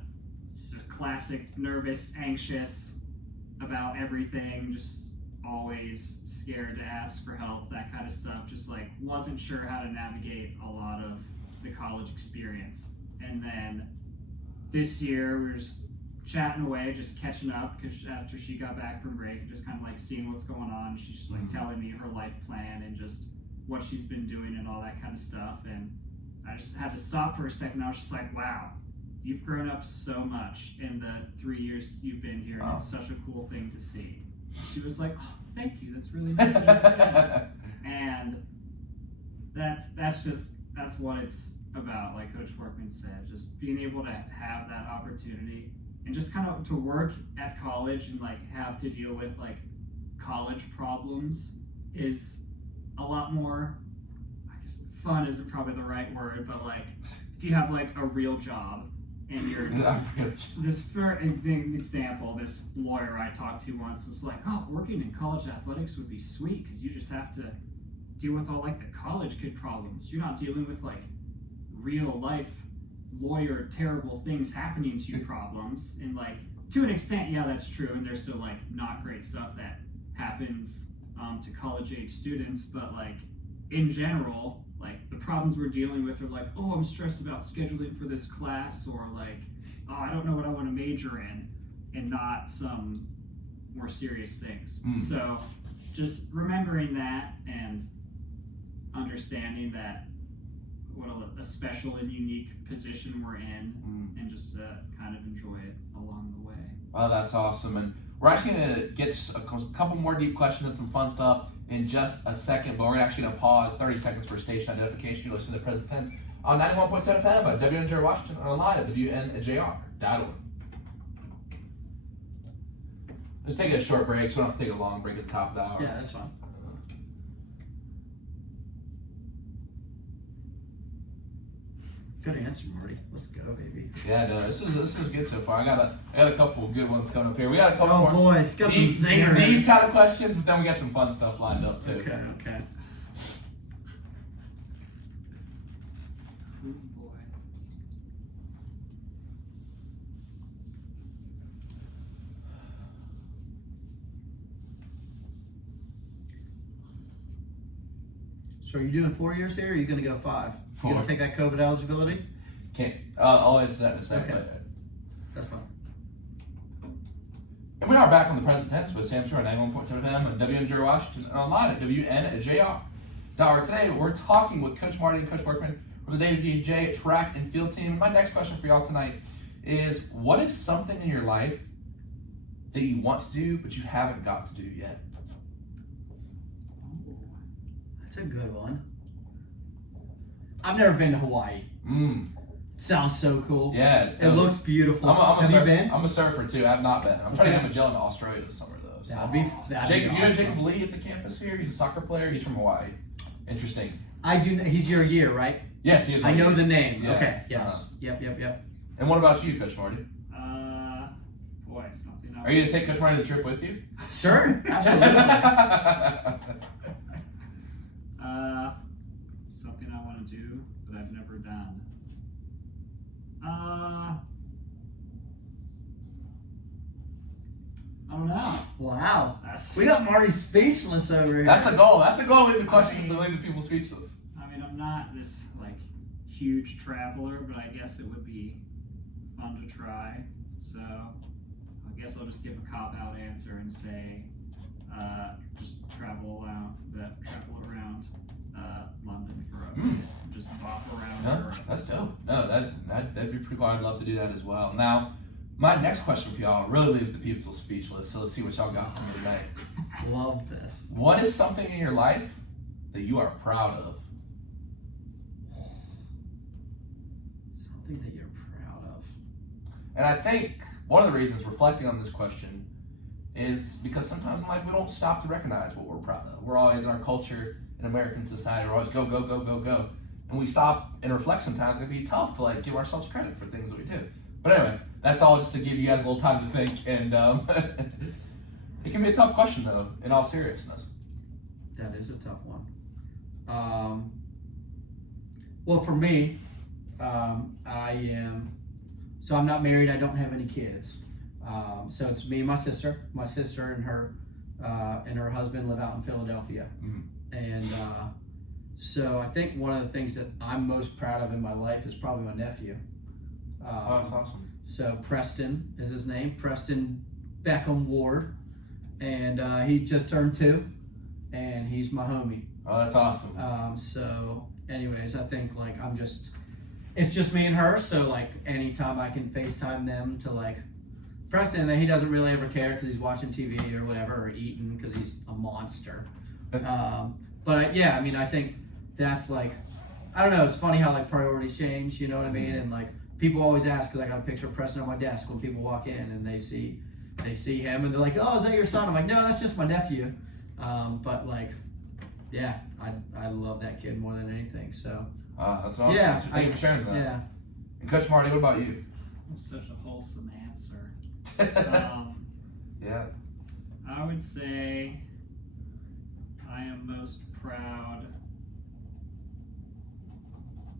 classic nervous, anxious about everything, just always scared to ask for help, that kind of stuff. Just like wasn't sure how to navigate a lot of the college experience. And then this year we were just chatting away, just catching up, because after she got back from break, just kind of like seeing what's going on. She's just like telling me her life plan and just what she's been doing and all that kind of stuff. And I just had to stop for a second. I was just like, wow, you've grown up so much in the 3 years you've been here. And it's such a cool thing to see. She was like, oh, thank you. That's really nice of you to say. And that's what it's about. Like Coach Workman said, just being able to have that opportunity and just kind of to work at college and like have to deal with like college problems is a lot more, I guess fun isn't probably the right word, but like if you have like a real job and you're this, for example, this lawyer I talked to once was like, oh, working in college athletics would be sweet because you just have to deal with all like the college kid problems. You're not dealing with like real life lawyer terrible things happening to you problems. And like to an extent, yeah, that's true, and there's still like not great stuff that happens to college age students, but like in general, like the problems we're dealing with are like, oh, I'm stressed about scheduling for this class, or like, oh, I don't know what I want to major in, and not some more serious things. So just remembering that and understanding that what a special and unique position we're in, and just kind of enjoy it along the way. Oh, that's awesome. And we're actually going to get a couple more deep questions and some fun stuff in just a second, but we're actually going to pause 30 seconds for station identification. You're listening to the present tense on 91.7 FM by WNJR Washington, and online at WNJR.org. Let's take a short break so we don't have to take a long break at the top of the hour. Yeah, that's fine. Good answer, Marty. Let's go, baby. Yeah, no, this is good so far. I got a couple of good ones coming up here. We got a couple more. Oh boy, got some zingers. Deep kind of questions, but then we got some fun stuff lined up too. Okay. Oh boy. So are you doing 4 years here, or are you going to go 5? You going to take that COVID eligibility? Can't. I'll answer that in a second. Okay. That's fine. And we are back on the present tense with Sam Shore, 91.7 FM and WNJR Washington, and online at WNJR.org. Today we're talking with Coach Marty and Coach Workman for the WJ track and field team. My next question for y'all tonight is, what is something in your life that you want to do but you haven't got to do yet? That's a good one. I've never been to Hawaii. Sounds so cool. Yeah, it looks beautiful. Have you been? I'm a surfer too. I have not been. I'm trying to get Magellan to Australia this summer though. So. That'd be Jacob, do you know awesome. Jacob Lee at the campus here? He's a soccer player. He's from Hawaii. Interesting. I do. He's your year, right? Yes, he is. I know the name. Yeah. Okay. Yes. Yep. And what about you, Coach Marty? Boy, something else. Are you gonna take Coach Marty on the trip with you? Sure. Absolutely. Something I want to do that I've never done. I don't know. Wow. We got Marty speechless over here. That's the goal. That's the goal. Leave the questions to leave the people speechless. I mean, I'm not this like huge traveler, but I guess it would be fun to try. So I guess I'll just give a cop-out answer and say just travel around. just bop around. No, Or, that's dope. No, that'd be pretty cool. I'd love to do that as well. Now, my next question for y'all really leaves the people speechless. So let's see what y'all got for me tonight. Love this. What is something in your life that you are proud of? Something that you're proud of. And I think one of the reasons reflecting on this question is because sometimes in life we don't stop to recognize what we're proud of. We're always in our culture, in American society, we're always go, go, go, go, go. And we stop and reflect sometimes. It can be tough to like give ourselves credit for things that we do. But anyway, that's all just to give you guys a little time to think. And it can be a tough question though, in all seriousness. That is a tough one. Well, for me, I'm not married. I don't have any kids. So it's me and my sister. My sister and her husband live out in Philadelphia. Mm-hmm. And so I think one of the things that I'm most proud of in my life is probably my nephew. Oh, that's awesome. So Preston is his name, Preston Beckham Ward, and he just turned 2, and he's my homie. Oh, that's awesome. So anyways, I think like it's just me and her, so like anytime I can FaceTime them to like Preston, and then he doesn't really ever care because he's watching TV or whatever, or eating because he's a monster. But yeah, I mean, I think that's like, I don't know, it's funny how like priorities change, you know what I mean? And like people always ask, because I got a picture of Preston on my desk when people walk in and they see him and they're like, oh, is that your son? I'm like, no, that's just my nephew. But like, yeah, I love that kid more than anything. So That's awesome. yeah, Thank you for sharing that. Yeah. And Coach Marty, what about you? Such a wholesome answer. Yeah. I would say I am most proud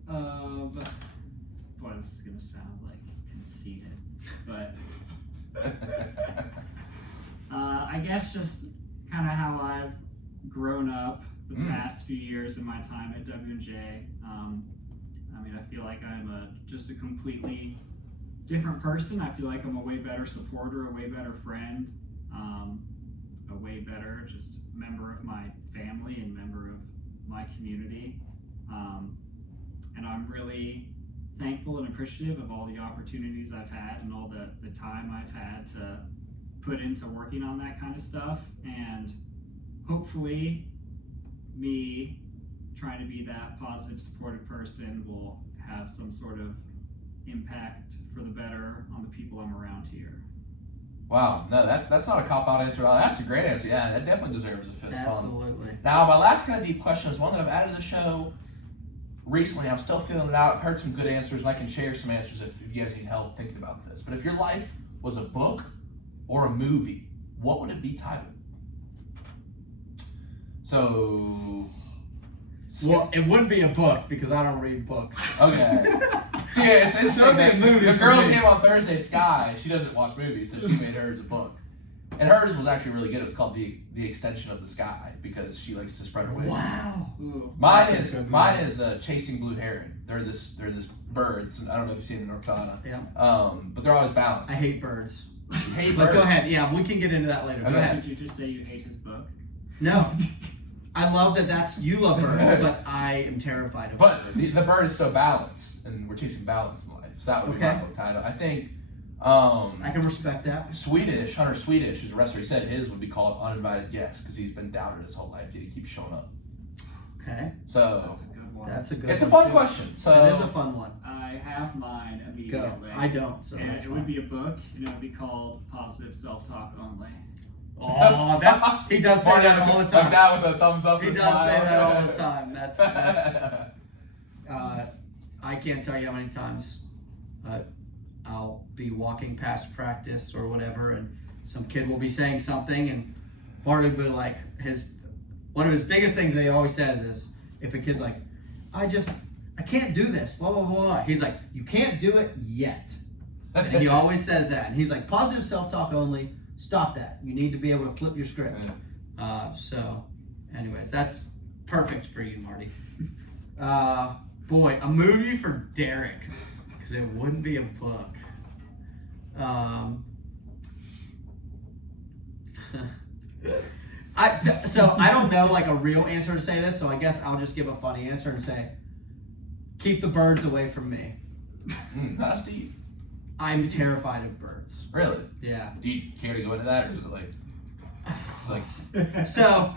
of. Boy, this is gonna sound like conceited, but I guess just kind of how I've grown up the past few years in my time at W&J. I mean, I feel like I'm just a completely different person. I feel like I'm a way better supporter, a way better friend, a way better just member of my family and member of my community. And I'm really thankful and appreciative of all the opportunities I've had and all the time I've had to put into working on that kind of stuff. And hopefully me trying to be that positive, supportive person will have some sort of impact for the better on the people I'm around here. Wow, no, that's not a cop-out answer at all. That's a great answer. Yeah, that definitely deserves a fist bump. Absolutely. Now, my last kind of deep question is one that I've added to the show recently. I'm still feeling it out. I've heard some good answers, and I can share some answers if you guys need help thinking about this. But if your life was a book or a movie, what would it be titled? So... Well, it would be a book because I don't read books. Okay. See, it's So it'd be a movie the for girl me. came on Thursday, Sky. She doesn't watch movies, so she made hers a book. And hers was actually really good. It was called The Extension of the Sky because she likes to spread her wings. Wow. Ooh. Mine That's a good is one. Chasing Blue Heron. They're this bird. I don't know if you've seen it in North Carolina. Yeah. But they're always balanced. I hate birds. You hate But birds. go ahead. Yeah, we can get into that later. Go Okay. ahead. Did you just say you hate his book? No. I love that you love birds, but I am terrified of But birds. the bird is so balanced, and we're chasing balance in life. So that would be my Okay. book title. I think. I can respect that. Hunter Swedish, who's a wrestler, he said his would be called Uninvited Guest because he's been doubted his whole life, yet he keeps showing up. Okay. So That's a good one. That's a good it's a one, fun too. question. So That is a fun one. I have mine Go. immediately. I don't, so And that's it fine. would be a book, and it would be called Positive Self-Talk Only. Oh, he does say Marty, that all the like time. that with a thumbs up. He and does smile. say that all the time. That's I can't tell you how many times I'll be walking past practice or whatever, and some kid will be saying something, and Marty will be like, one of his biggest things that he always says is, if a kid's like, I can't do this, blah, blah, blah, blah. He's like, you can't do it yet. And he always says that. And he's like, positive self-talk only, stop that. You need to be able to flip your script. So, anyways, that's perfect for you, Marty. Boy, a movie for Derek, because it wouldn't be a book. So I don't know like a real answer to say this, so I guess I'll just give a funny answer and say keep the birds away from me. That's deep. I'm terrified of birds. Really? Yeah. Do you care to go into that, or is it like? It's like. So.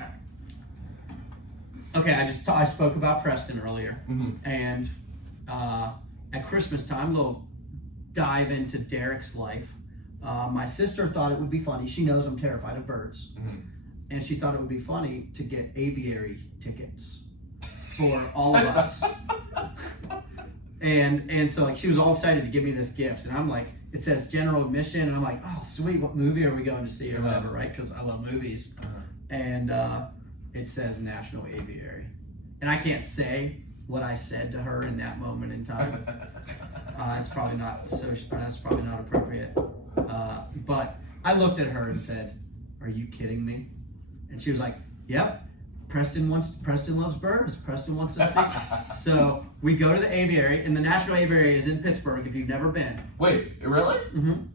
Okay, I spoke about Preston earlier, and at Christmas time, a little dive into Derek's life. My sister thought it would be funny. She knows I'm terrified of birds, and she thought it would be funny to get aviary tickets for all of us. And so like she was all excited to give me this gift, and I'm like, it says general admission, and I'm like, oh sweet, what movie are we going to see or whatever, right? Because I love movies, and it says National Aviary, and I can't say what I said to her in that moment in time. It's probably not that's probably not appropriate. But I looked at her and said, "Are you kidding me?" And she was like, "Yep. Preston loves birds. Preston wants to see." So we go to the aviary, and the National Aviary is in Pittsburgh. If you've never been. Wait, really?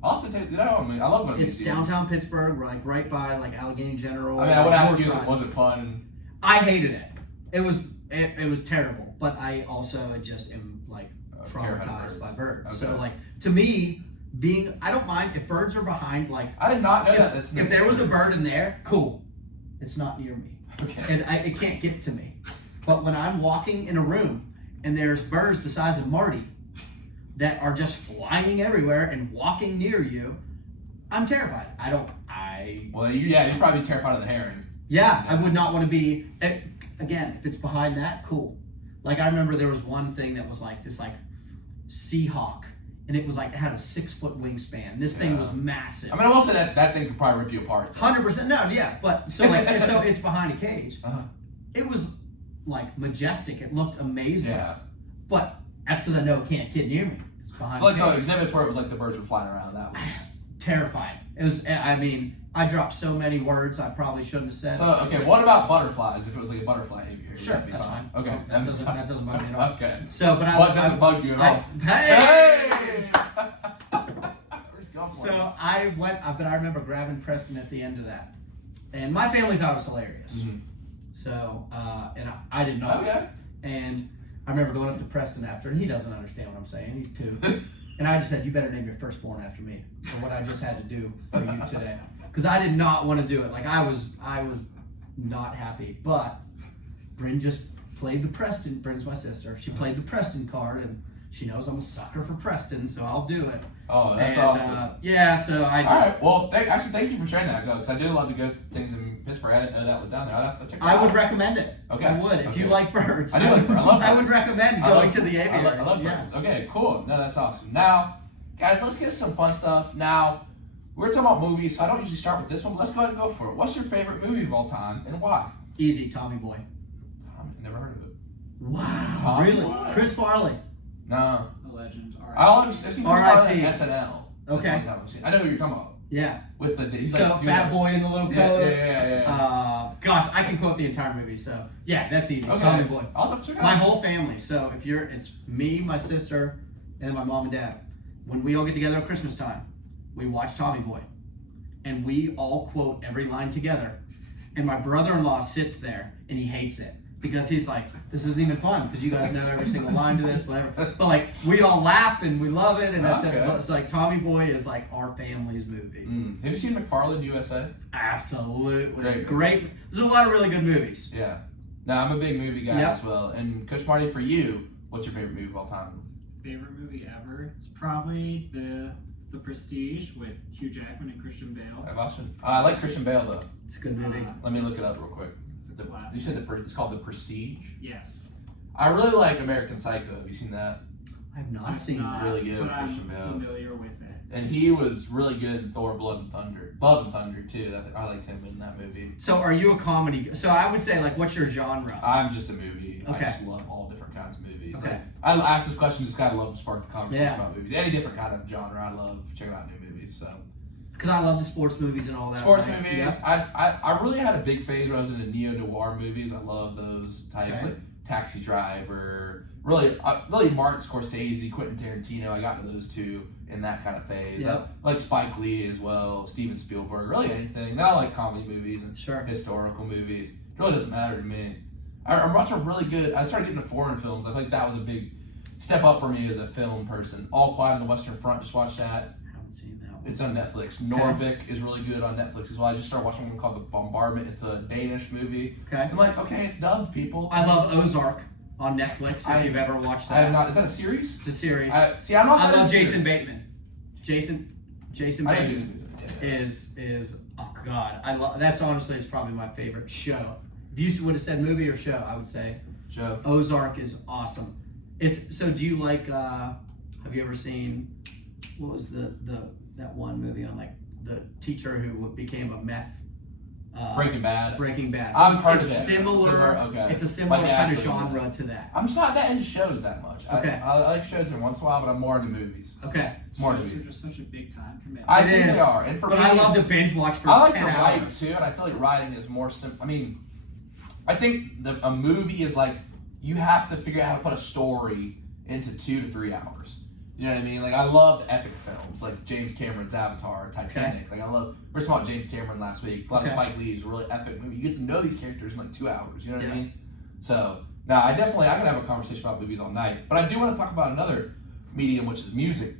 I'll have to take that out. I love going to It's downtown Pittsburgh. We're like right by like Allegheny General. I mean, I would ask you if it wasn't fun. I hated it. It was terrible. But I also just am like traumatized by birds. Okay. So like to me, I don't mind if birds are behind. Like I did not know that. If there was a bird in there, cool. It's not near me. Okay. And it can't get to me. But when I'm walking in a room and there's birds the size of Marty that are just flying everywhere and walking near you, I'm terrified. Well, you're probably terrified of the herring. Yeah, I would not want to be. Again, if it's behind that, cool. Like I remember there was one thing that was like this like Seahawk, and it was like it had a 6-foot wingspan. This thing was massive. I mean, I will say that thing could probably rip you apart. 100%. No, yeah, but so like so it's behind a cage. It was like majestic. It looked amazing. Yeah. But that's because I know it can't get near me. It's behind. It's like the exhibits where it was like the birds were flying around. That was terrifying. It was. I mean, I dropped so many words I probably shouldn't have said. So okay, what about butterflies? If it was like a butterfly aviary, sure, that's fine. Okay, that doesn't bug me at all. Okay. So, but what doesn't bug you at all? Hey! Go for So it. I went, but I remember grabbing Preston at the end of that, and my family thought it was hilarious. So, and I did not. Okay. And I remember going up to Preston after, and he doesn't understand what I'm saying. He's 2. And I just said, you better name your firstborn after me for what I just had to do for you today. Because I did not want to do it. Like I was not happy. But Bryn just played the Preston. Bryn's my sister. She played the Preston card, and she knows I'm a sucker for Preston, so I'll do it. Oh, that's awesome. Yeah, so I just. All right. Well, thank you for sharing that, because I do love to go things in Pittsburgh. I didn't know that was down there. I'd have to check it out. I would recommend it. Okay. I would. If you like birds. I do like birds. I love birds. I would recommend going to the aviary. I love birds. Okay, cool. No, that's awesome. Now, guys, let's get some fun stuff. Now, we're talking about movies, so I don't usually start with this one, but let's go ahead and go for it. What's your favorite movie of all time, and why? Easy, Tommy Boy. Never heard of it. Wow. Tommy Really? Boy? Chris Farley. No. A legend. I've seen Chris Farley on SNL. Okay. That's the only time I've seen. I know who you're talking about. Yeah. With the he's so like, fat boy in the little coat. Yeah. Gosh, I can quote the entire movie. So yeah, that's easy. Okay. Tommy Boy. I'll have to check it out. My whole family. So it's me, my sister, and my mom and dad. When we all get together at Christmas time, we watch Tommy Boy, and we all quote every line together. And my brother-in-law sits there and he hates it because he's like, "This isn't even fun because you guys know every single line to this, whatever." But like we all laugh and we love it, and that's it's like Tommy Boy is like our family's movie. Have you seen McFarland USA? Absolutely, great. There's a lot of really good movies. Yeah. Now I'm a big movie guy as well. And Coach Marty, for you, what's your favorite movie of all time? Favorite movie ever? It's probably the Prestige with Hugh Jackman and Christian Bale. I like Christian Bale though. It's a good movie. Let me look it up real quick. You said it's called The Prestige? Yes. I really like American Psycho. Have you seen that? I've not seen that. Really good, but Christian Bale. I'm familiar with it. And he was really good in Thor: Blood and Thunder. Love and Thunder too. I liked him in that movie. So are you a comedy? So I would say like, what's your genre? I'm just a movie. Okay. I just love all different kinds of movies. Okay. Like, I asked this question just kind of love to spark the conversation about movies. Any different kind of genre, I love checking out new movies. So. Because I love the sports movies and all that. Sports movies. Yeah. I really had a big phase where I was into neo-noir movies. I love those types, like Taxi Driver. Really Martin Scorsese, Quentin Tarantino. I got into those two in that kind of phase. Yep. I like Spike Lee as well, Steven Spielberg. Really anything. Now I like comedy movies and historical movies. It really doesn't matter to me. I watched a really good. I started getting into foreign films. I think that was a big step up for me as a film person. All Quiet on the Western Front, just watched that. I haven't seen that one. It's on Netflix. Norvik is really good on Netflix as well. I just started watching one called The Bombardment. It's a Danish movie. Okay. I'm like, okay, it's dubbed, people. I love Ozark on Netflix. If you've ever watched I that, have not. Is that a series? it's a series. I don't know if I that love is a Jason series. Bateman. Jason I know Bateman Jason Bateman. Yeah. is oh god, I love. That's honestly is probably my favorite show. If you would have said movie or show, I would say Joe. Ozark is awesome. It's so. Do you like? Have you ever seen? What was that one movie on like the teacher who became a meth? Breaking Bad. Breaking Bad. I've heard it's of that. similar. Okay. It's a similar Like kind of acting. genre to that. I'm just not that into shows that much. Okay. I like shows every once in a while, but I'm more into movies. Okay. More into Shows are movies. just such a big time commitment. I It think is. they are. And for But me, I love to binge watch for I like 10 to write hours. too, and I feel like writing is more simple. I mean, I think a movie is like you have to figure out how to put a story into 2 to 3 hours. You know what I mean? Like I love epic films, like James Cameron's Avatar, Titanic. Like I love. We saw James Cameron last week. A lot of Spike Lee's really epic movie. You get to know these characters in like 2 hours. You know what I mean? So now I could have a conversation about movies all night, but I do want to talk about another medium, which is music.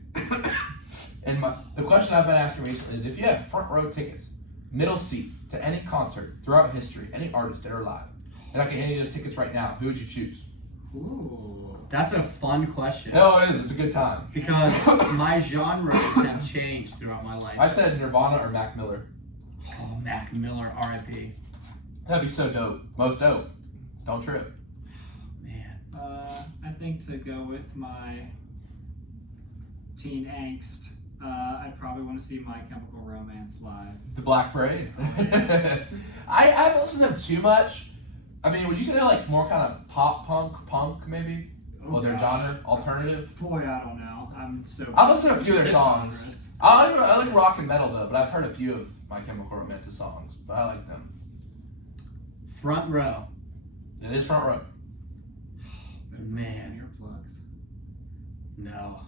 And the question I've been asking recently is if you had front row tickets, middle seat to any concert throughout history, any artist dead or alive, and I can hand you those tickets right now, who would you choose? Ooh. That's a fun question. No, it is. It's a good time. Because my genres have changed throughout my life. I said Nirvana or Mac Miller. Oh, Mac Miller, R.I.P. That'd be so dope. Most dope. Don't trip. Man. I think to go with my teen angst, I'd probably want to see My Chemical Romance live. The Black Parade. I haven't listened to them too much. I mean, would you say they're like more kind of pop punk maybe? Or their genre, alternative? Boy, I don't know. I'm so. I've listened to a few of their songs. genres. I like rock and metal though, but I've heard a few of My Chemical Romance's songs, but I like them. Front row. It is front row. Man. Earplugs. No.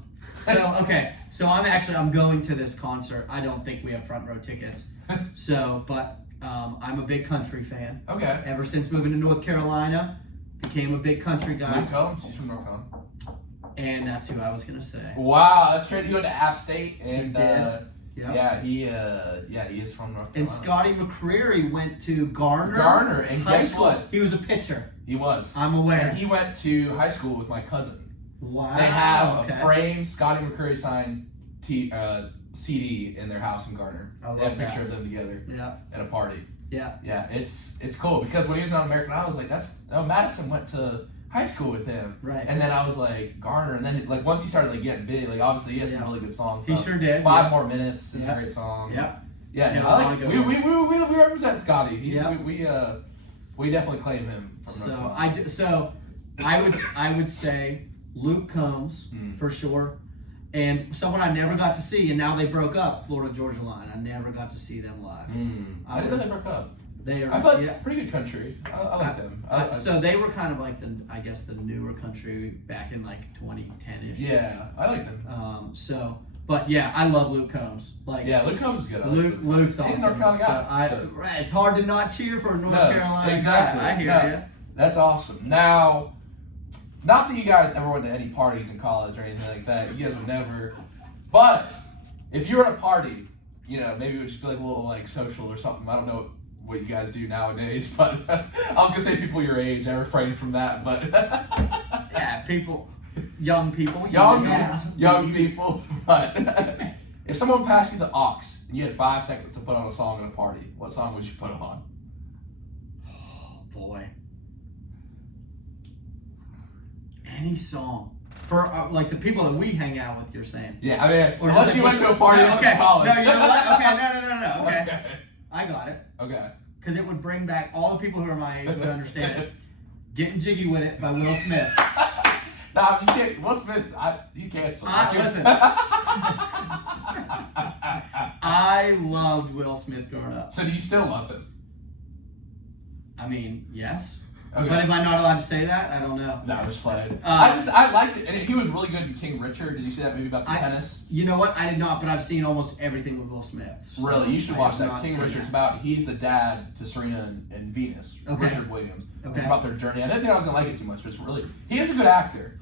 So, okay. So I'm going to this concert. I don't think we have front row tickets. So, but I'm a big country fan. Okay. Ever since moving to North Carolina, became a big country guy. Luke Combs, he's from North Carolina. And that's who I was going to say. Wow, that's crazy. He went to App State, and He did. Yep. he is from North Carolina. And Scotty McCreery went to Garner. Garner, and High guess school. what? He was a pitcher. He was. I'm aware. And he went to high school with my cousin. Wow. They have okay. a framed Scotty McCreery signed CD in their house in Garner. I They have love a picture that. of them together Yeah. at a party. Yeah. Yeah, it's cool because when he was on American Idol, I was like, Madison went to high school with him. Right. And then I was like, Garner, and then like once he started like getting big, like obviously he has some really good songs. He so sure did. 5 More Minutes is Yeah. a great song. Yep. Yeah, Yeah, no, a I lot like of good we ones. represent Scotty. Yeah. We definitely claim him from North Carolina. So I would say Luke Combs for sure, and someone I never got to see, and now they broke up. Florida Georgia Line. I never got to see them live. I didn't know they broke up. They are. I thought yeah. pretty good country. I like them. So they were kind of like the newer country back in like 2010ish. Yeah, I like them. But yeah, I love Luke Combs. Like Yeah, Luke Combs is good. I like Luke's awesome. He's a North Carolina guy. So so- right, it's hard to not cheer for a North No, Carolina exactly. guy. I hear No. you. That's awesome. Now, not that you guys ever went to any parties in college or anything like that. You guys would never. But if you were at a party, maybe it would just be like a little like social or something. I don't know what you guys do nowadays, but I was gonna say people your age. I refrain from that, but Yeah, young people, young adults. people. But if someone passed you the aux and you had 5 seconds to put on a song at a party, what song would you put on? Oh boy, any song for like the people that we hang out with. You're saying? Yeah, I mean, Or unless just you like, went to a party in okay. college. No, you know what? Okay, no. Okay, Okay. I got it. Okay. Because it would bring back all the people who are my age would understand it. Getting Jiggy With It by Will Smith. Nah, you can't. Will Smith's. He's canceled. Listen. I loved Will Smith growing up. So do you still love him? I mean, yes. Okay. But am I not allowed to say that? I don't know. No, just playing. I liked it, and he was really good in King Richard. Did you see that movie about the tennis? You know what? I did not, but I've seen almost everything with Will Smith. So Really, you should watch that. King Richard. Richard's about he's the dad to Serena and Venus. Okay. Richard Williams. Okay. It's about their journey. I didn't think I was gonna like it too much, but it's really he is a good actor.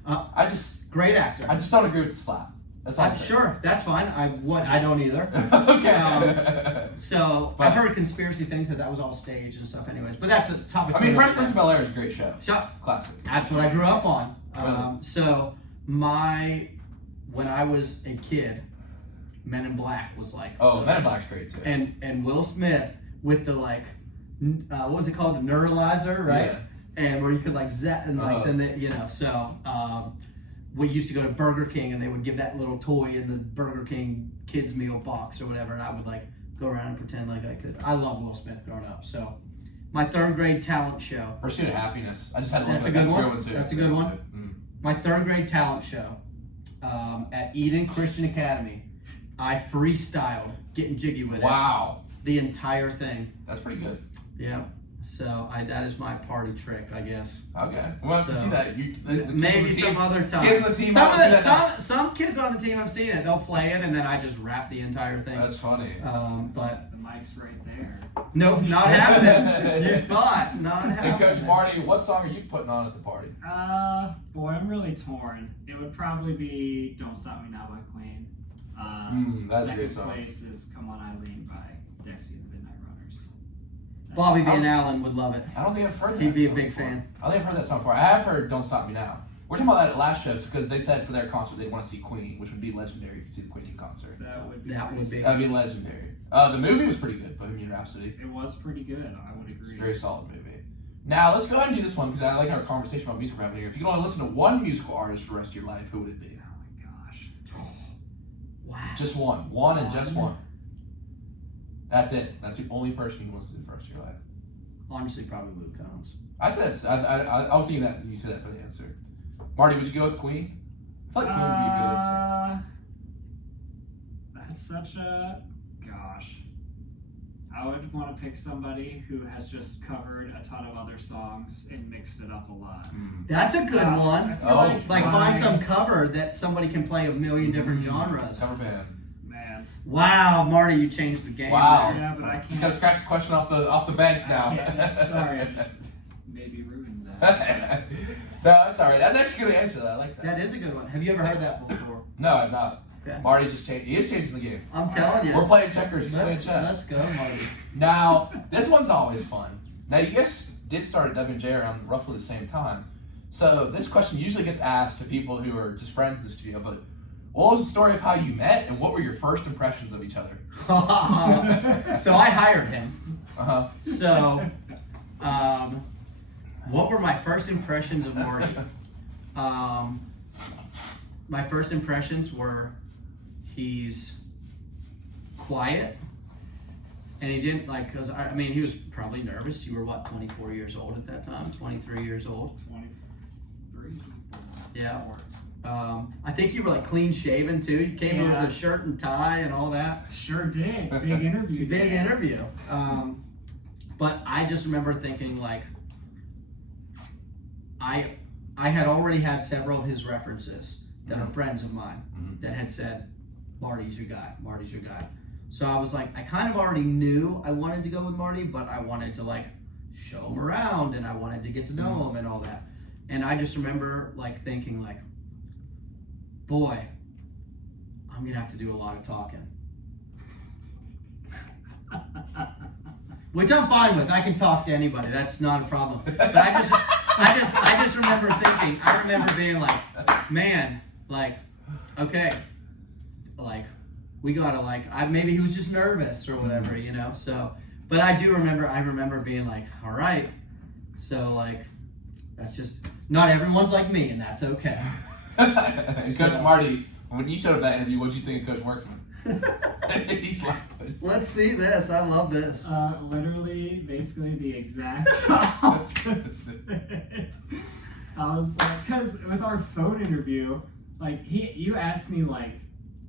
Great actor. I just don't agree with the slap. That's all. I'm sure that's fine. I don't either. Okay. So I've heard conspiracy things that was all staged and stuff. Anyways, but that's a topic. I mean, Fresh Prince of Bel-Air is a great show. Classic. That's what I grew up on. Really? So when I was a kid, Men in Black was like. Oh, Men in Black's great too. And Will Smith with the what was it called, the neuralizer, right? Yeah. And where you could zap and then so. We used to go to Burger King and they would give that little toy in the Burger King kids meal box or whatever, and I would go around and pretend like I could. I love Will Smith growing up. So my 3rd grade talent show. Pursuit of Happiness. I just had to look That's a good one. Too. That's a good one. My 3rd grade talent show at Eden Christian Academy. I freestyled, getting jiggy with it. Wow. The entire thing. That's pretty good. Yeah. So that is my party trick, I guess. Okay, we'll have to see that. Maybe some other time. Kids on the team. Some kids on the team have seen it. They'll play it, and then I just rap the entire thing. That's funny. But the mic's right there. Nope, not happening. You thought not happening. Hey, Coach Marty, what song are you putting on at the party? Boy, I'm really torn. It would probably be "Don't Stop Me Now" by Queen. That's a great song. Second place is "Come On Eileen" by Dexy and the Midnight Runners. Bobby Van Allen would love it. I don't think I've heard that. He'd be a big fan. I don't think I've heard that song before. I have heard "Don't Stop Me Now." We're talking about that at last shows because they said for their concert they want to see Queen, which would be legendary if you see the Queen in concert. That would be. That'd be legendary. The movie was pretty good, Bohemian Rhapsody. It was pretty good. I would agree. It's a very solid movie. Now let's go ahead and do this one because I like our conversation about music happening here. If you could only listen to one musical artist for the rest of your life, who would it be? Oh my gosh. Wow. Just one and just one. That's it. That's the only person you can listen to for the rest of your life. Honestly, probably Luke Combs. I'd say it's, I was thinking that you said that for the answer. Marty, would you go with Queen? I feel like Queen would be a good answer. That's such a gosh. I would want to pick somebody who has just covered a ton of other songs and mixed it up a lot. That's a good one. Like find some cover that somebody can play a million different genres. Cover band. Man. Wow, Marty, you changed the game. Wow. There. Yeah, but I can't. Just gotta scratch the question off the bank now. Sorry, I just maybe ruined that. No, that's alright. That's actually a good answer. I like that. That is a good one. Have you ever heard that before? No, I've not. Okay. Marty just changed. He is changing the game. I'm telling you. We're playing checkers. He's playing Let's chess. go, Marty. Now, this one's always fun. Now, you guys did start at WJ around roughly the same time. So, this question usually gets asked to people who are just friends in the studio, but what was the story of how you met and what were your first impressions of each other? So, I hired him. Uh-huh. So, what were my first impressions of Marty? My first impressions were he's quiet, and he didn't because he was probably nervous. You were 24 years old at that time, 23 years old. 23. Yeah. I think you were clean shaven too. You came in with a shirt and tie and all that. Sure did. Big interview. Big interview. But I just remember thinking I had already had several of his references that are friends of mine that had said, Marty's your guy, Marty's your guy. So I was I kind of already knew I wanted to go with Marty, but I wanted to show him around and I wanted to get to know him and all that. And I just remember thinking boy, I'm gonna have to do a lot of talking. Which I'm fine with. I can talk to anybody. That's not a problem. But I just remember thinking. I remember being man, okay, we gotta maybe he was just nervous or whatever, So, but I remember being all right. So that's just not everyone's like me, and that's okay. Coach Marty, when you showed up that interview, what did you think of Coach Workman? He's laughing. Let's see this. I love this. Literally, basically the exact opposite. I was because with our phone interview, you asked me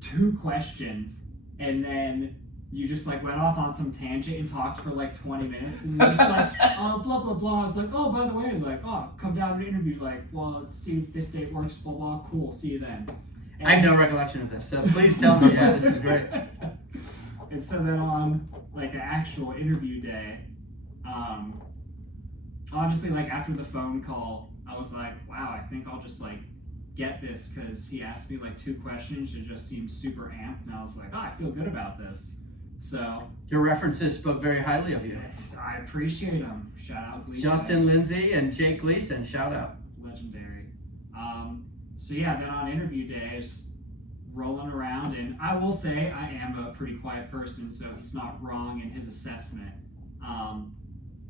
2 questions, and then you just like went off on some tangent and talked for like 20 minutes, and you're just like, blah blah blah. I was like, oh, by the way, like, oh, come down to the interview, like, well, see if this date works, blah blah. Cool, see you then. And I have no recollection of this, so please tell me. Yeah, this is great. And so then on like an actual interview day, honestly, like after the phone call, I was like, wow, I think I'll just like get this, because he asked me like 2 questions. It just seemed super amped, and I was like, oh, I feel good about this. So Your references spoke very highly of you. yes, I appreciate them. Shout out Gleason. Justin Lindsay and Jake Gleason, shout out. Legendary. So yeah, then on interview days, rolling around, and I will say I am a pretty quiet person, so he's not wrong in his assessment.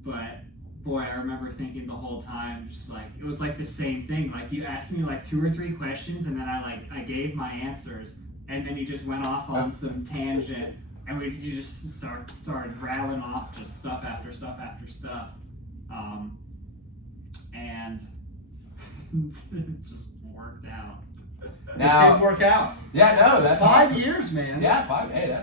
But boy, I remember thinking the whole time, just like, it was like the same thing. Like, you asked me like 2 or 3 questions, and then I gave my answers, and then you just went off on some tangent, and you just started rattling off just stuff after stuff after stuff. And it just worked out. Now, it did work out. Yeah, no, that's 5 awesome. years, man. Yeah, 5. Hey,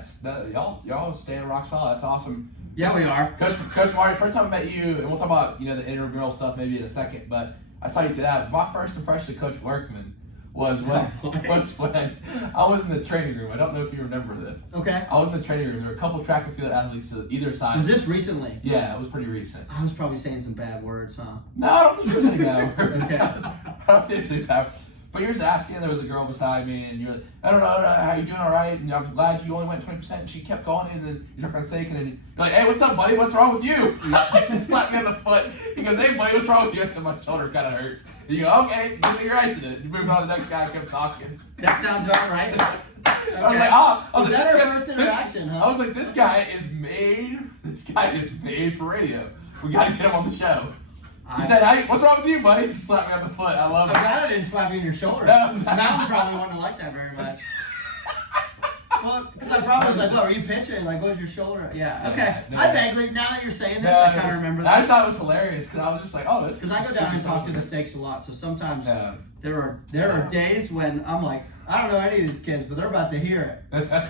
y'all staying rock solid. That's awesome. Yeah, we are. Coach Marty, first time I met you, and we'll talk about the intramural stuff maybe in a second, but I saw you today. My first impression of Coach Workman was when I was in the training room. I don't know if you remember this. Okay. I was in the training room. There were a couple track and field athletes to either side. Was this recently? Yeah, it was pretty recent. I was probably saying some bad words, huh? No, I don't think there was any bad words. Okay. I don't think there's any bad words. But you're just asking, there was a girl beside me, and you're like, I don't know, how you doing, all right? And I'm glad you only went 20%, and she kept going, and then you're not going to say, and then you're like, hey, what's up, buddy? What's wrong with you? He just slapped me on the foot. He goes, hey, buddy, what's wrong with you? I said, my shoulder kind of hurts. And you go, okay, give me your accident. You move on to the next guy, I kept talking. That sounds about right. I was like, oh, I was like, That's this our guy- first interaction, huh? I was like, this guy is made for radio. We got to get him on the show. He said, hey, what's wrong with you, buddy? He just slapped me on the foot. I love I'm it. glad I didn't slap you in your shoulder. No. Mountain probably wouldn't have liked that very much. Well, because I probably was like, oh, are you pitching? Like, what's your shoulder? Yeah, okay. No. I vaguely, now that you're saying this, No, I kind of remember I that. just thought it was hilarious because I was just like, oh, this is Because I go down and super talk to the social. stakes a lot, so sometimes Yeah. there are days when I'm like, I don't know any of these kids, but they're about to hear it.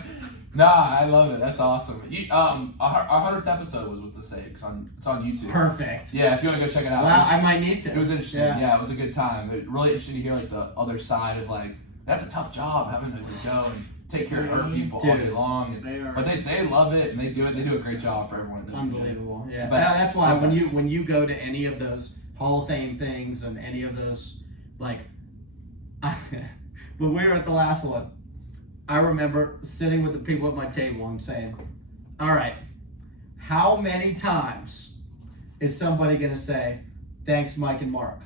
Nah, I love it. That's awesome. Our 100th episode was with the Sakes. It's on YouTube. Perfect. Yeah, if you want to go check it out. Wow, I might need to. It was interesting. Yeah, it was a good time. It really interesting to hear like the other side of like that's a tough job having to go and take care of hurt people all day long. And, They are. but they love it and they do it. They do a great job for everyone. Unbelievable. Yeah. Best. That's why The best. when you go to any of those Hall of Fame things and any of those, like, when we were at the last one, I remember sitting with the people at my table and saying, all right, how many times is somebody going to say, thanks, Mike and Mark?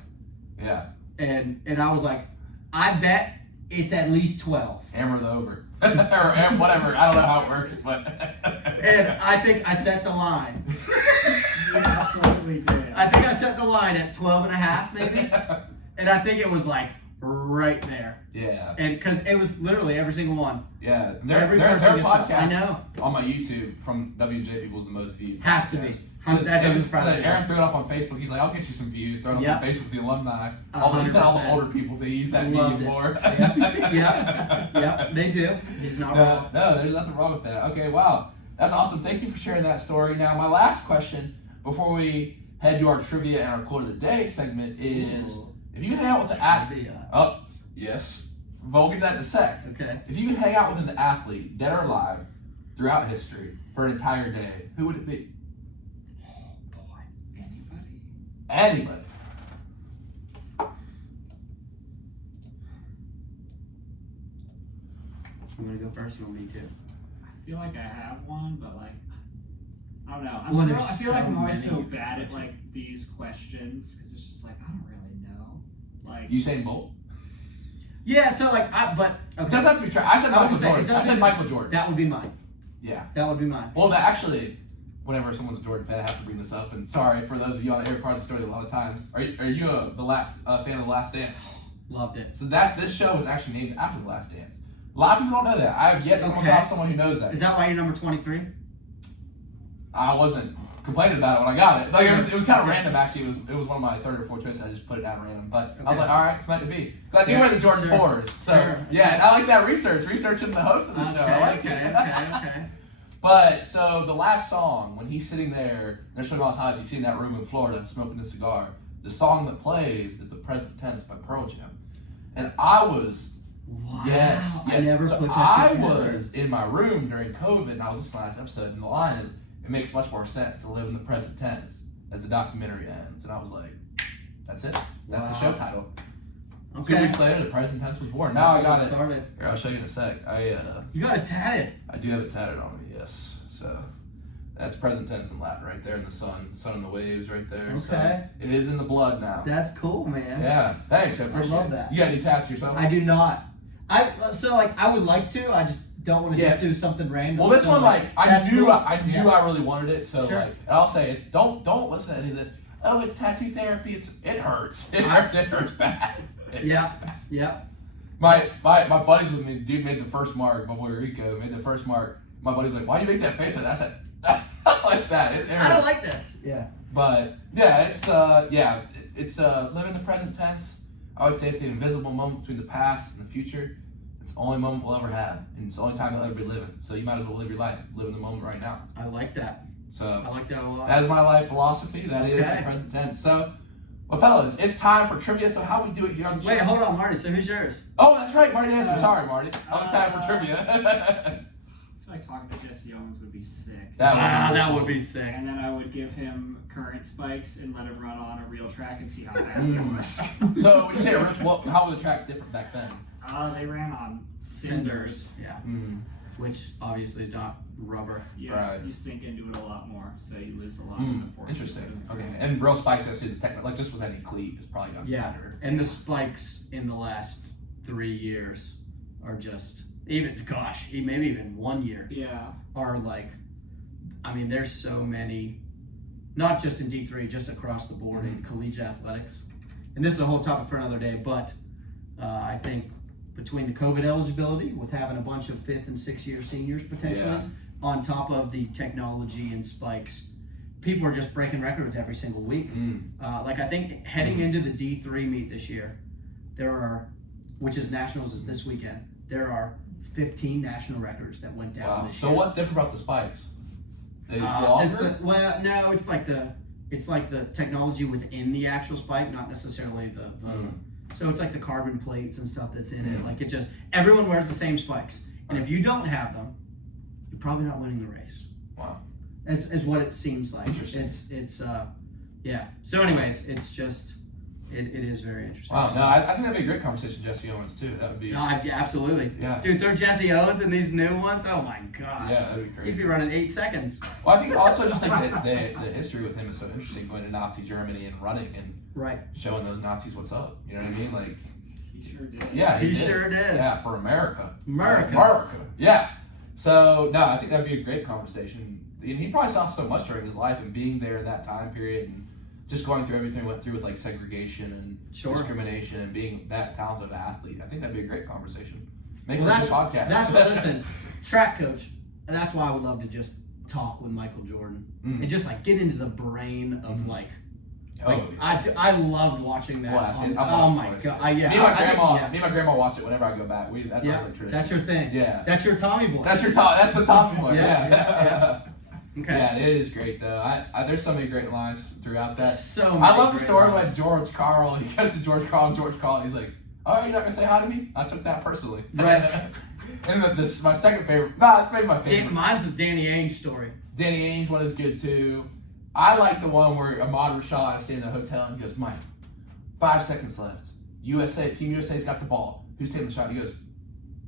Yeah. And I was like, I bet it's at least 12. Hammer the over. or whatever. I don't know how it works, but. And I think I set the line. You absolutely did. I think I set the line at 12 and a half, maybe. And I think it was like right there. Yeah. And because it was literally every single one. Yeah. Every Their person gets up. podcast I know. on my YouTube from WJ People's the most viewed. Has to be. podcast. That doesn't surprise me. Aaron threw it up on Facebook. He's like, I'll get you some views. Throw it up Yep. on Facebook with the alumni. 100%. All the older people, they use that Loved medium it. more. Yep, they do. He's not wrong. No, there's nothing wrong with that. Okay, wow. That's awesome. Thank you for sharing that story. Now, my last question before we head to our trivia and our quote of the day segment is, Ooh. if you could hang out with an athlete, Trivia. oh, yes, we'll get that in a sec. Okay. If you could hang out with an athlete, dead or alive, throughout history for an entire day, who would it be? Oh, boy. Anybody? Anybody. I'm going to go first. You want me to? I feel like I have one, but like, I don't know. Well, I there's feel like so I'm always many so you could bad go at to. like these questions because it's just like I don't really know. Like, Usain Bolt? Yeah, so like, It okay. doesn't have to be true. I said I Michael would say it Jordan. I doesn't- said Michael Jordan. That would be mine. Yeah. That would be mine. Well, that actually, whenever someone's a Jordan fan, I have to bring this up. And sorry for those of you on every part of the story a lot of times. Are you fan of The Last Dance? Loved it. So this show was actually named after The Last Dance. A lot of people don't know that. I have yet to come Okay. across someone who knows that. Is that why you're number 23? I wasn't complaining about it when I got it. Like it was kind of Okay. random actually. It was one of my third or fourth choices. I just put it at random. But I was Okay. like, all right, it's meant to be. Because I do Yeah, wear the Jordan sure. 4s. So Sure. yeah, and I like that researching the host of the show. I like Okay. it. Okay. But so the last song, when he's sitting there, and they're showing all his highlights, he's sitting in that room in Florida smoking a cigar. The song that plays is the Present Tense by Pearl Jam, and I was Wow. yes. I never so put that I together. was in my room during COVID, and I was listening to the last episode, and the line is, "It makes much more sense to live in the present tense as the documentary ends," and I was like, "That's it. That's the show title." Okay. 2 weeks later, the present tense was born. Now I got it. Started. Here, I'll show you in a sec. You got it tatted. I do have it tatted on me, yes. So that's present tense in Latin right there in the sun and the waves right there. Okay. So it is in the blood now. That's cool, man. Yeah, thanks. I appreciate love it. that. You got any tats yourself? I do not. I would like to. I just don't want to just do something random. Well, this so, one, like, I that's knew cool. I really wanted it. So, Sure. like, and I'll say it's don't listen to any of this. Oh, it's tattoo therapy. It hurts. It hurts bad. Yeah. My buddies with me, dude made the first mark. My boy Rico made the first mark. My buddy's like, "Why do you make that face like that?" I said, like that. It I don't like this. Yeah. But yeah, it's living the present tense. I always say it's the invisible moment between the past and the future. It's the only moment we'll ever have, and it's the only time you'll ever be living. So you might as well live your life, live in the moment right now. I like that. So I like that a lot. that is my life philosophy. That is the present tense. So, well, fellas, it's time for trivia. So how we do it here on the show? Wait, hold on, Marty. So who's yours? Oh, that's right, Marty answer. Sorry, Marty. I'm excited for trivia. I feel like talking to Jesse Owens would be sick. That would be sick. And then I would give him current spikes and let him run on a real track and see how fast he was. So when you say rich, how were the tracks different back then? They ran on cinders. Yeah. Mm. Which obviously is not rubber. Yeah, Right. you sink into it a lot more, so you lose a lot of the force. Interesting. Okay. And real spikes, I see the technical, like just with any cleat, it's probably gotten Yeah. better. And the spikes in the last 3 years are just maybe even 1 year Yeah. are like, I mean, there's so many, not just in D3, just across the board in collegiate athletics. And this is a whole topic for another day, but I think between the COVID eligibility with having a bunch of 5th and 6th year seniors potentially on top of the technology and spikes, people are just breaking records every single week. Like I think heading into the D3 meet this year, there are, which is nationals is this weekend, there are 15 national records that went down this So year. what's different about the spikes? They It's longer? it's like the technology within the actual spike, not necessarily the so it's like the carbon plates and stuff that's in it. Like it just, everyone wears the same spikes. And if you don't have them, you're probably not winning the race. Wow. Is what it seems like. Interesting. Yeah. So anyways, it's just, it is very interesting. Wow. So, No, I think that'd be a great conversation, Jesse Owens too. That would be. absolutely. Yeah. Dude, throw Jesse Owens in these new ones. Oh my gosh. Yeah, that'd be crazy. He'd be running 8 seconds. Well, I think also just like the history with him is so interesting, going to Nazi Germany and running and Right. showing those Nazis what's up. You know what I mean? Like, He sure did. yeah, He did. sure did. Yeah, for America. America. Yeah. So no, I think that'd be a great conversation. And he probably saw so much during his life, and being there in that time period, and just going through everything he went through with like segregation and discrimination, and being that talented of an athlete. I think that'd be a great conversation. Make for a good podcast. That's what, listen, track coach, and that's why I would love to just talk with Michael Jordan and just like get into the brain of like I loved watching that. Well, I've watched oh it my twice. god! Me and my grandma watch it whenever I go back. That's our like, tradition. That's your thing. Yeah. That's your Tommy boy. That's the Tommy boy. Yeah. Okay. Yeah, it is great though. I there's so many great lines throughout that. So many I love the great story lines. when George Carl, he goes to George Carl, and he's like, "Oh, you're not gonna say hi to me?" I took that personally. Right. And then this my second favorite. It's maybe my favorite. Mine's the Danny Ainge story. Danny Ainge one is good too. I like the one where Ahmad Rashad is staying in the hotel and he goes, "Mike, 5 seconds left. Team USA's got the ball. Who's taking the shot?" He goes,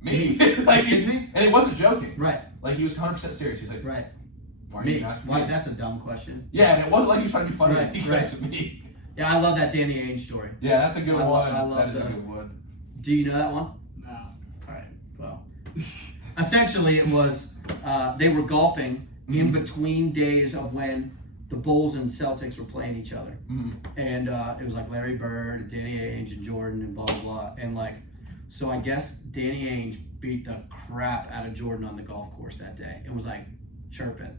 "Me." And he wasn't joking. Right. Like he was 100% serious. He's like, Right. "Why are you asking me?" Like, that's a dumb question. Yeah, and it wasn't like he was trying to be funny. Right, He right. goes to me. Yeah, I love that Danny Ainge story. Yeah, that's a good one. I love That is a that. good one. Do you know that one? No. All right. Well, essentially, it was they were golfing in between days of when the Bulls and Celtics were playing each other, and it was like Larry Bird, and Danny Ainge, and Jordan, and blah blah blah, and like, so I guess Danny Ainge beat the crap out of Jordan on the golf course that day, and was like chirping,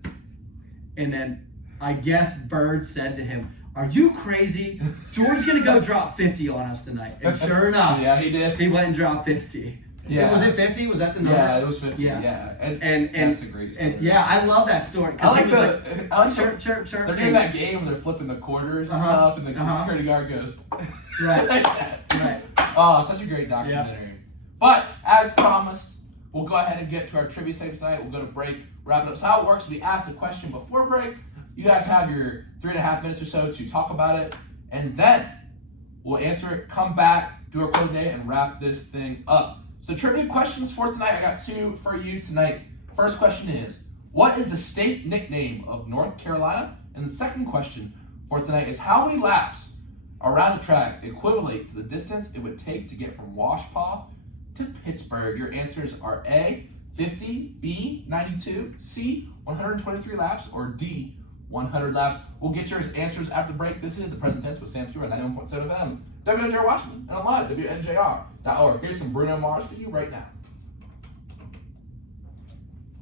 and then I guess Bird said to him, "Are you crazy? Jordan's gonna go drop 50 on us tonight." And sure enough, Yeah, he did. he went and dropped 50. Yeah. Was it 50? Was that the number? Yeah, it was 50. Yeah. Yeah. And that's a great story. And yeah, I love that story. I like he was I like chirp, chirp, chirp. they're doing that game where they're flipping the quarters and stuff, and the security guard goes. Right. Like that. Right. Oh, such a great documentary. But as promised, we'll go ahead and get to our trivia segment tonight. We'll go to break, wrap it up. So how it works, we ask the question before break. You guys have your 3.5 minutes or so to talk about it, and then we'll answer it, come back, do our quiz day, and wrap this thing up. So trivia questions for tonight. I got 2 for you tonight. First question is, what is the state nickname of North Carolina? And the second question for tonight is, how many laps around a track equivalent to the distance it would take to get from Washpaw to Pittsburgh? Your answers are A, 50, B, 92, C, 123 laps, or D, 100 laps. We'll get your answers after the break. This is the Present Tense with Sam Stewart, 91.7 FM, WNJR Washington, and online at WNJR.org. Here's some Bruno Mars for you right now.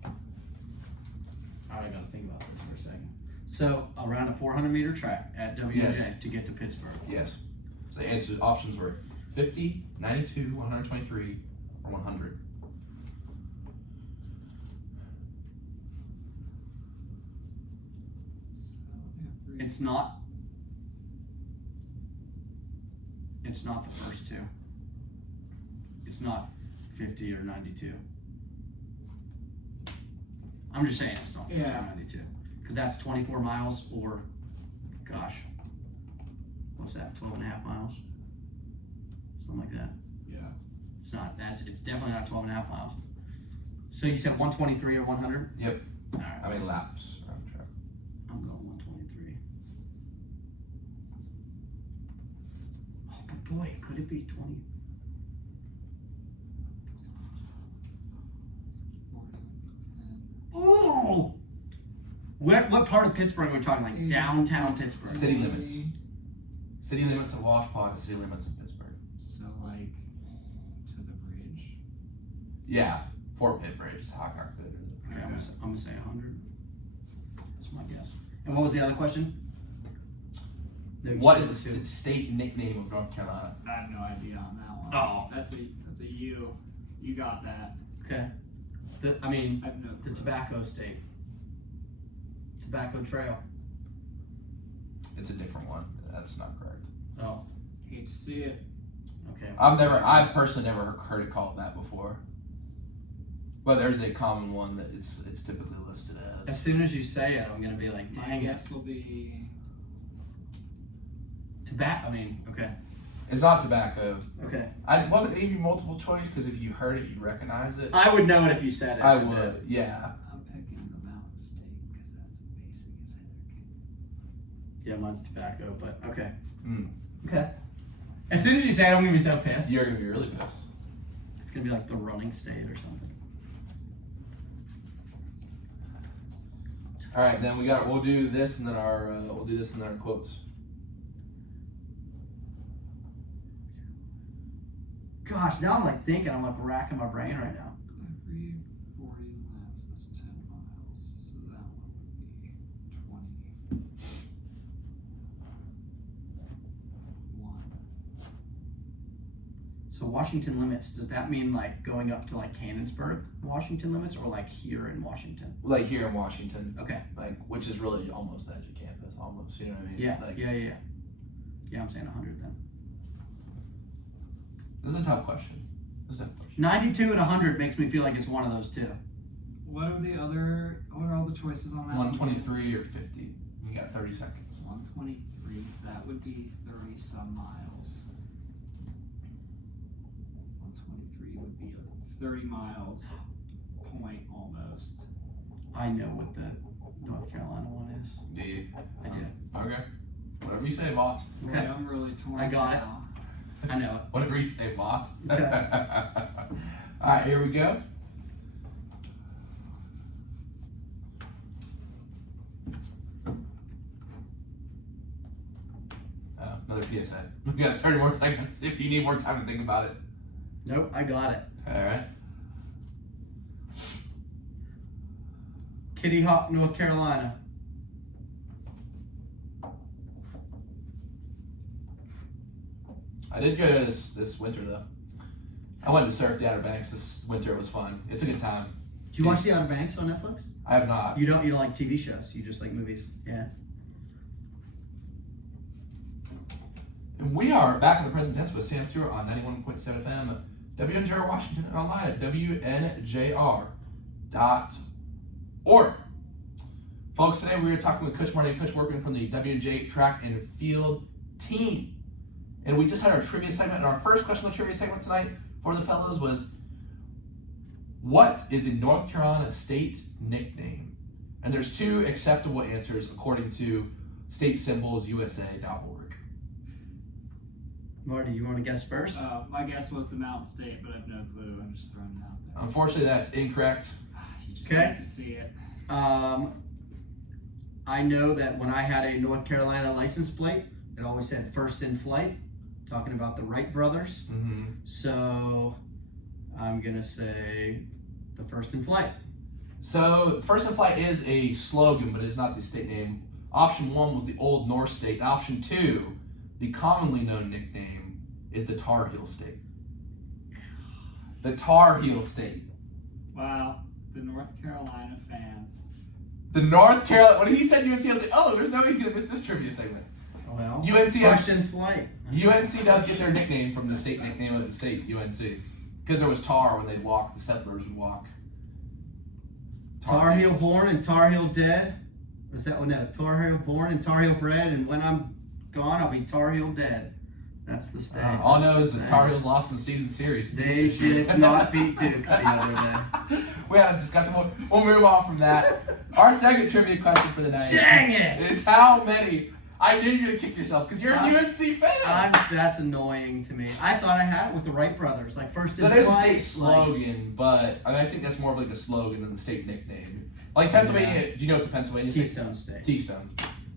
All right, I gotta think about this for a second. So around a 400-meter track at WNJ Yes. to get to Pittsburgh. Yes. So the answer options were 50, 92, 123, or 100. It's not. It's not the first 2. It's not 50 or 92. I'm just saying it's not 50 or 92. Because that's 24 miles or, gosh, what's that, 12 and a half miles? Something like that. Yeah. It's not, it's definitely not 12 and a half miles. So you said 123 or 100? Yep. All right. How many laps around the track? I'm going 123. Oh, but boy, could it be 20? Ooh! What part of Pittsburgh are we talking? Like downtown Pittsburgh? City limits. City limits of Washpaw to city limits of Pittsburgh. So like to the bridge. Yeah. Fort Pitt Bridge is how I calculated it. Okay, I'm gonna say 100. That's my guess. And what was the other question? What is the state nickname of North Carolina? I have no idea on that one. Oh. That's a you. You got that. Okay. I have no The clue. Tobacco State. Tobacco Trail. It's a different one. That's not correct. Oh, Hate to see it. okay. I've personally never heard it called that before. But there's a common one that it's typically listed As as. soon as you say it, I'm gonna be like, My dang it. guess will be Tobacco. Okay. It's not tobacco. Okay. I wasn't giving you multiple choice because if you heard it, you'd recognize it. I would know it if you said it. I would, yeah. I'm picking the Mountain State because that's basic as heck. Yeah, mine's tobacco, but okay. Mm. Okay. As soon as you say it, I'm gonna be so pissed. You're gonna be really pissed. It's gonna be like the running state or something. All right, then we'll do this and then our quotes. Gosh, now I'm like thinking. I'm like racking my brain right now. Every 40 laps, that's 10 miles. So that one would be 21. So Washington limits. Does that mean like going up to like Cannonsburg, Washington limits, or like here in Washington? Like here in Washington, Okay. like which is really almost the edge of campus, almost. You know what I mean? Yeah. Like, Yeah. Yeah, I'm saying 100 then. This is a tough question. 92 and 100 makes me feel like it's one of those two. What are all the choices on that? 123 or 50. You got 30 seconds. 123. That would be 30 some miles. 123 would be 30 miles. Point almost. I know what the North Carolina one is. Do you? I do. Okay. Whatever you say, boss. Boy, I'm really torn. I got it. now. I know it. Whatever you say, boss. Okay. All right, here we go. Another PSA. We got 30 more seconds if you need more time to think about it. Nope, I got it. All right. Kitty Hawk, North Carolina. I did go this winter though. I went to surf the Outer Banks this winter. It was fun. It's a good time. Do you watch the Outer Banks on Netflix? I have not. You don't like TV shows. You just like movies. Yeah. And we are back in the present tense with Sam Stewart on 91.7 FM, WNJR Washington, and online at WNJR.org. Folks, today we are talking with Coach Marty and Coach Workman from the WNJ track and field team. And we just had our trivia segment, and our first question of the trivia segment tonight for the fellows was, what is the North Carolina state nickname? And there's 2 acceptable answers according to statesymbolsusa.org. Marty, you want to guess first? My guess was the Mountain State, but I have no clue. I'm just throwing it out there. Unfortunately, that's incorrect. You just Okay. need to see it. I know that when I had a North Carolina license plate, it always said first in flight, talking about the Wright brothers. Mm-hmm. So I'm going to say the first in flight. So, First in Flight is a slogan, but it's not the state name. Option 1 was the Old North State. And option 2, the commonly known nickname, is the Tar Heel State. The Tar Heel State. Wow, the North Carolina fan. The North Carolina, when he said UNC, I was like, oh, there's no way he's going to miss this trivia segment. Well, UNC first in flight. UNC does get their nickname from the state nickname of the state, UNC. Because there was tar when they'd walk, the settlers would walk. Tar Heel Heels. born and Tar Heel dead. Was that one? No, Tar Heel born and Tar Heel bred, and when I'm gone, I'll be Tar Heel dead. That's the state. All I That's know the is the saying. Tar Heels lost in the season series. They did not beat Duke the other day. We had a discussion. We'll move on from that. Our second trivia question for the night Dang it! is how many. I knew you were going to kick yourself because you're a UNC fan. That's annoying to me. I thought I had it with the Wright brothers, like first So in there's a flight. state slogan, but I think that's more of like a slogan than the state nickname. Like Pennsylvania, do you know what the Pennsylvania state? Keystone State. Keystone.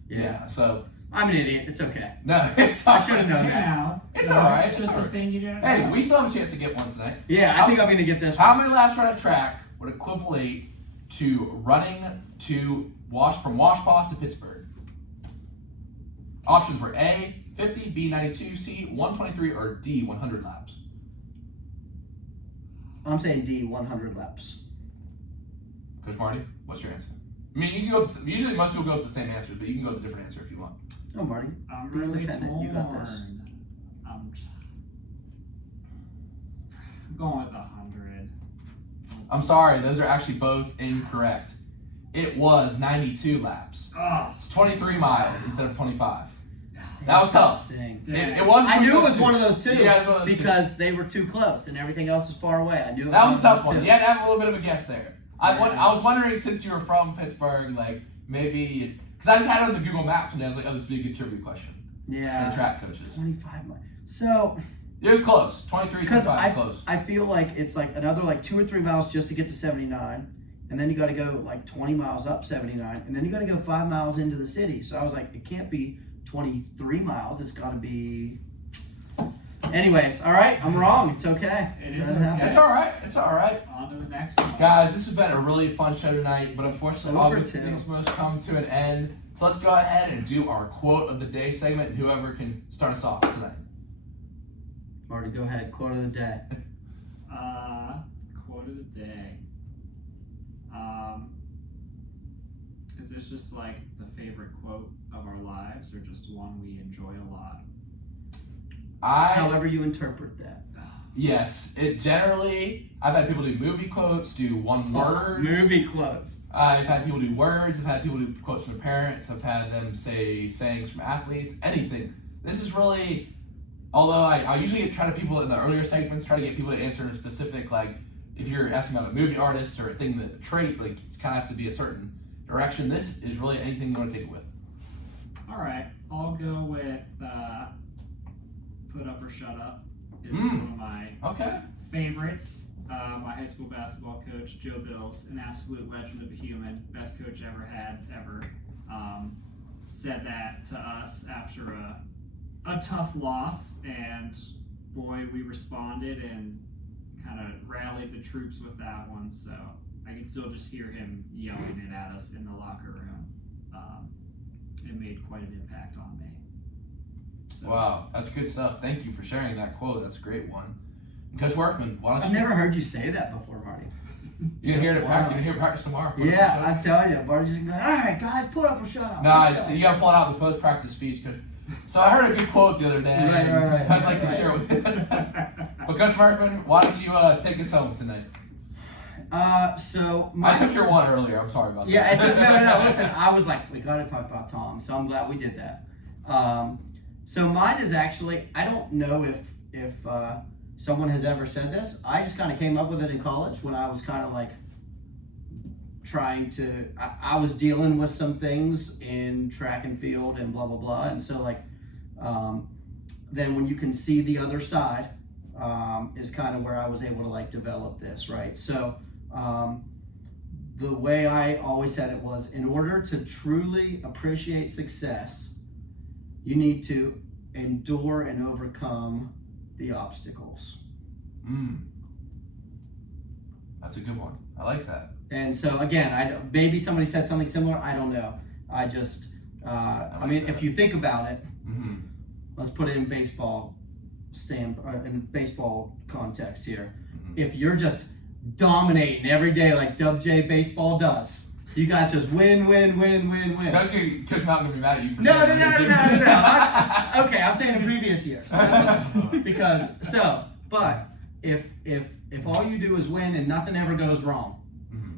Yeah. So I'm an idiot. It's okay. no, it's all I should have known Hey, that. now. It's all right. It's It's just all a right. thing you don't Hey, know. we still have a chance to get one tonight. Yeah, I think I'm going to get this How one. many laps around a track would equivalent to running to from Washpaw to Pittsburgh? Options were A, 50, B, 92, C, 123, or D, 100 laps. I'm saying D, 100 laps. Coach Marty, what's your answer? I mean, you can go. Usually, most people go with the same answer, but you can go with a different answer if you want. Oh, Marty. I'm Be really independent. torn. You got this. I'm going with 100. I'm sorry, those are actually both incorrect. It was 92 laps. Oh, It's 23 miles instead of 25. That was tough. Interesting. It was. I knew it was two. one of those two Yeah, it was one of those two. because they were too close and everything else was far away. I knew it That was a one tough of one. those You had to have a little bit of a guess there. I Yeah. was wondering, since you were from Pittsburgh, like maybe because I just had it on the Google Maps one day. I was like, oh, this would be a good trivia question two. for the Yeah. track coaches. 25 miles. So, It was close. 23, because 25 is close. I feel like it's like another like 2 or 3 miles just to get to 79. And then you got to go like 20 miles up 79. And then you got to go 5 miles into the city. So I was like, it can't be 23 miles. It's got to be. Anyways, all right. I'm wrong. It's okay. It is Let okay. happen. It's all right. It's all right. on to the next one. Guys, this has been a really fun show tonight, but unfortunately, all Over good two. things must come to an end. So let's go ahead and do our quote of the day segment, and whoever can start us off tonight. Marty, go ahead. Quote of the day. Quote of the day. Is this just like the favorite quote of our lives, or just one we enjoy a lot? However you interpret that. Yes, it generally, I've had people do movie quotes, do one word. Movie quotes. I've had people do words, I've had people do quotes from their parents, I've had them say sayings from athletes, anything. This is really, although I usually try to people in the earlier segments, try to get people to answer in a specific, like, if you're asking about a movie artist or a thing, that trait, like, it's kind of have to be a certain direction. This is really anything you want to take it with. All right, I'll go with "Put Up or Shut Up." Is Mm. one of my Okay. favorites. My high school basketball coach, Joe Bills, an absolute legend of a human, best coach ever had, ever, said that to us after a tough loss, and boy, we responded and kind of rallied the troops with that one. So I can still just hear him yelling it at us in the locker room. It made quite an impact on me. So, Wow, that's good stuff. Thank you for sharing that quote. That's a great one. Coach Workman, why don't I've you? never heard you say that before, Marty. You can hear it at Wow. practice. You can hear it practice tomorrow. Yeah, I'm telling you, Marty's just going, all right, guys, put up or shut up. No, Let's go." you got to pull it out in the post-practice speech. So I heard a good quote the other day. Right. I'd like to share it with you. But Coach Workman, why don't you take us home tonight? So I took your one earlier. I'm sorry about Yeah, that. no. Listen, I was like, we got to talk about Tom, so I'm glad we did that. So mine is actually, I don't know if someone has ever said this. I just kind of came up with it in college when I was kind of like trying to. I was dealing with some things in track and field and blah blah blah, and so like, then when you can see the other side, is kind of where I was able to like develop this, right? So. The way I always said it was, in order to truly appreciate success, you need to endure and overcome the obstacles. That's a good one. I like that. And so again, maybe somebody said something similar. I don't know. I just, I mean, if you think about it, let's put it in baseball in baseball context here. If you're just dominating every day like WJ Baseball does, you guys just win. Coach Malcolm gonna be mad at you for No. saying that. Okay, I'm saying in previous years. Because but if all you do is win and nothing ever goes wrong,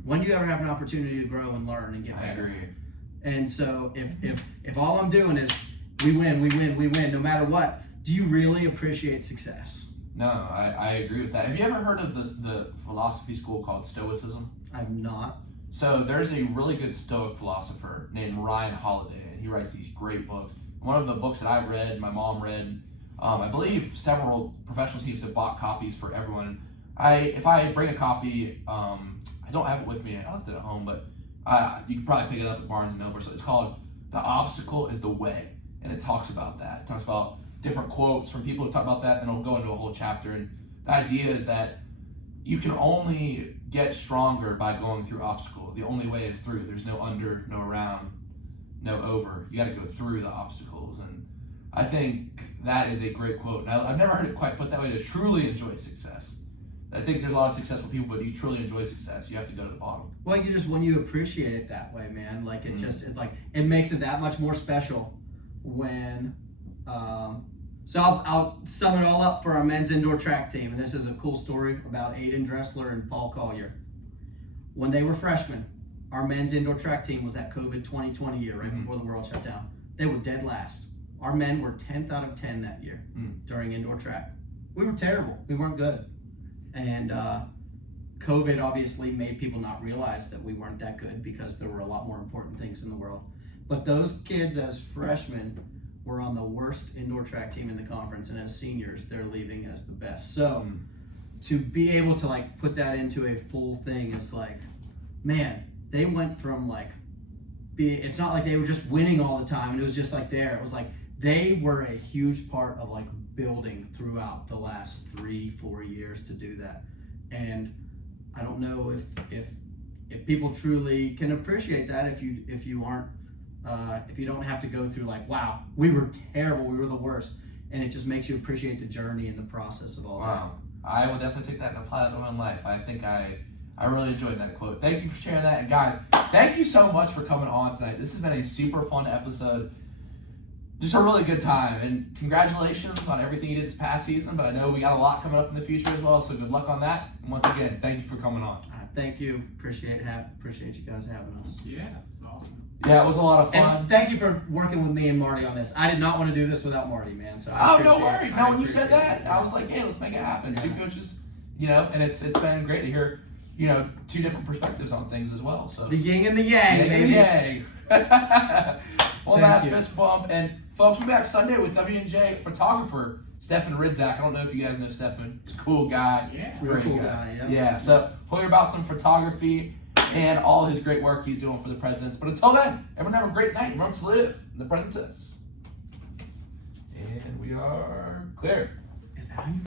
when do you ever have an opportunity to grow and learn and get better? I agree. And so if all I'm doing is we win, no matter what, do you really appreciate success? No, I agree with that. Have you ever heard of the philosophy school called Stoicism? I'm not. So there's a really good Stoic philosopher named Ryan Holiday, and he writes these great books. One of the books that I've read, my mom read, I believe several professional teams have bought copies for everyone. If I bring a copy, I don't have it with me. I left it at home, but you can probably pick it up at Barnes & Noble. So it's called "The Obstacle is the Way," and it talks about that. It talks about different quotes from people who talk about that, and it'll go into a whole chapter. And the idea is that you can only get stronger by going through obstacles. The only way is through. There's no under, no around, no over. You got to go through the obstacles. And I think that is a great quote. Now, I've never heard it quite put that way, to truly enjoy success. I think there's a lot of successful people, but you truly enjoy success, you have to go to the bottom. Well, when you appreciate it that way, man, like it makes it that much more special when. So I'll sum it all up for our men's indoor track team, and this is a cool story about Aiden Dressler and Paul Collier. When they were freshmen, our men's indoor track team was that COVID 2020 year, right before the world shut down. They were dead last. Our men were 10th out of 10 that year during indoor track. We were terrible. We weren't good. And COVID obviously made people not realize that we weren't that good because there were a lot more important things in the world. But those kids as freshmen were on the worst indoor track team in the conference, and as seniors, they're leaving as the best. So to be able to like put that into a full thing is like, man, they went from like it's not like they were just winning all the time and it was just like there. It was like they were a huge part of like building throughout the last 3-4 years to do that. And I don't know if people truly can appreciate that if you aren't if you don't have to go through like, wow, we were terrible, we were the worst, and it just makes you appreciate the journey and the process of all that. Wow, I will definitely take that and apply that to my life. I think I really enjoyed that quote. Thank you for sharing that, and guys, thank you so much for coming on tonight. This has been a super fun episode, just a really good time, and congratulations on everything you did this past season. But I know we got a lot coming up in the future as well, so good luck on that. And once again, thank you for coming on. Thank you. Appreciate you guys having us. Yeah, it's awesome. Yeah, it was a lot of fun. And thank you for working with me and Marty on this. I did not want to do this without Marty, man. So no worry. No, when you said that, I was like, hey, let's make it happen. Yeah. 2 coaches, and it's been great to hear, 2 different perspectives on things as well. So the yin and the yang, yin baby. and yang. One last fist bump, and folks, we'll be back Sunday with W&J photographer Stefan Ridzak. I don't know if you guys know Stefan. He's a cool guy. Yeah. Real cool guy. guy. Yeah. So we'll hear about some photography and all his great work he's doing for the Presidents. But until then, everyone have a great night. Remember to live in the present tense. And we are clear. Is that how you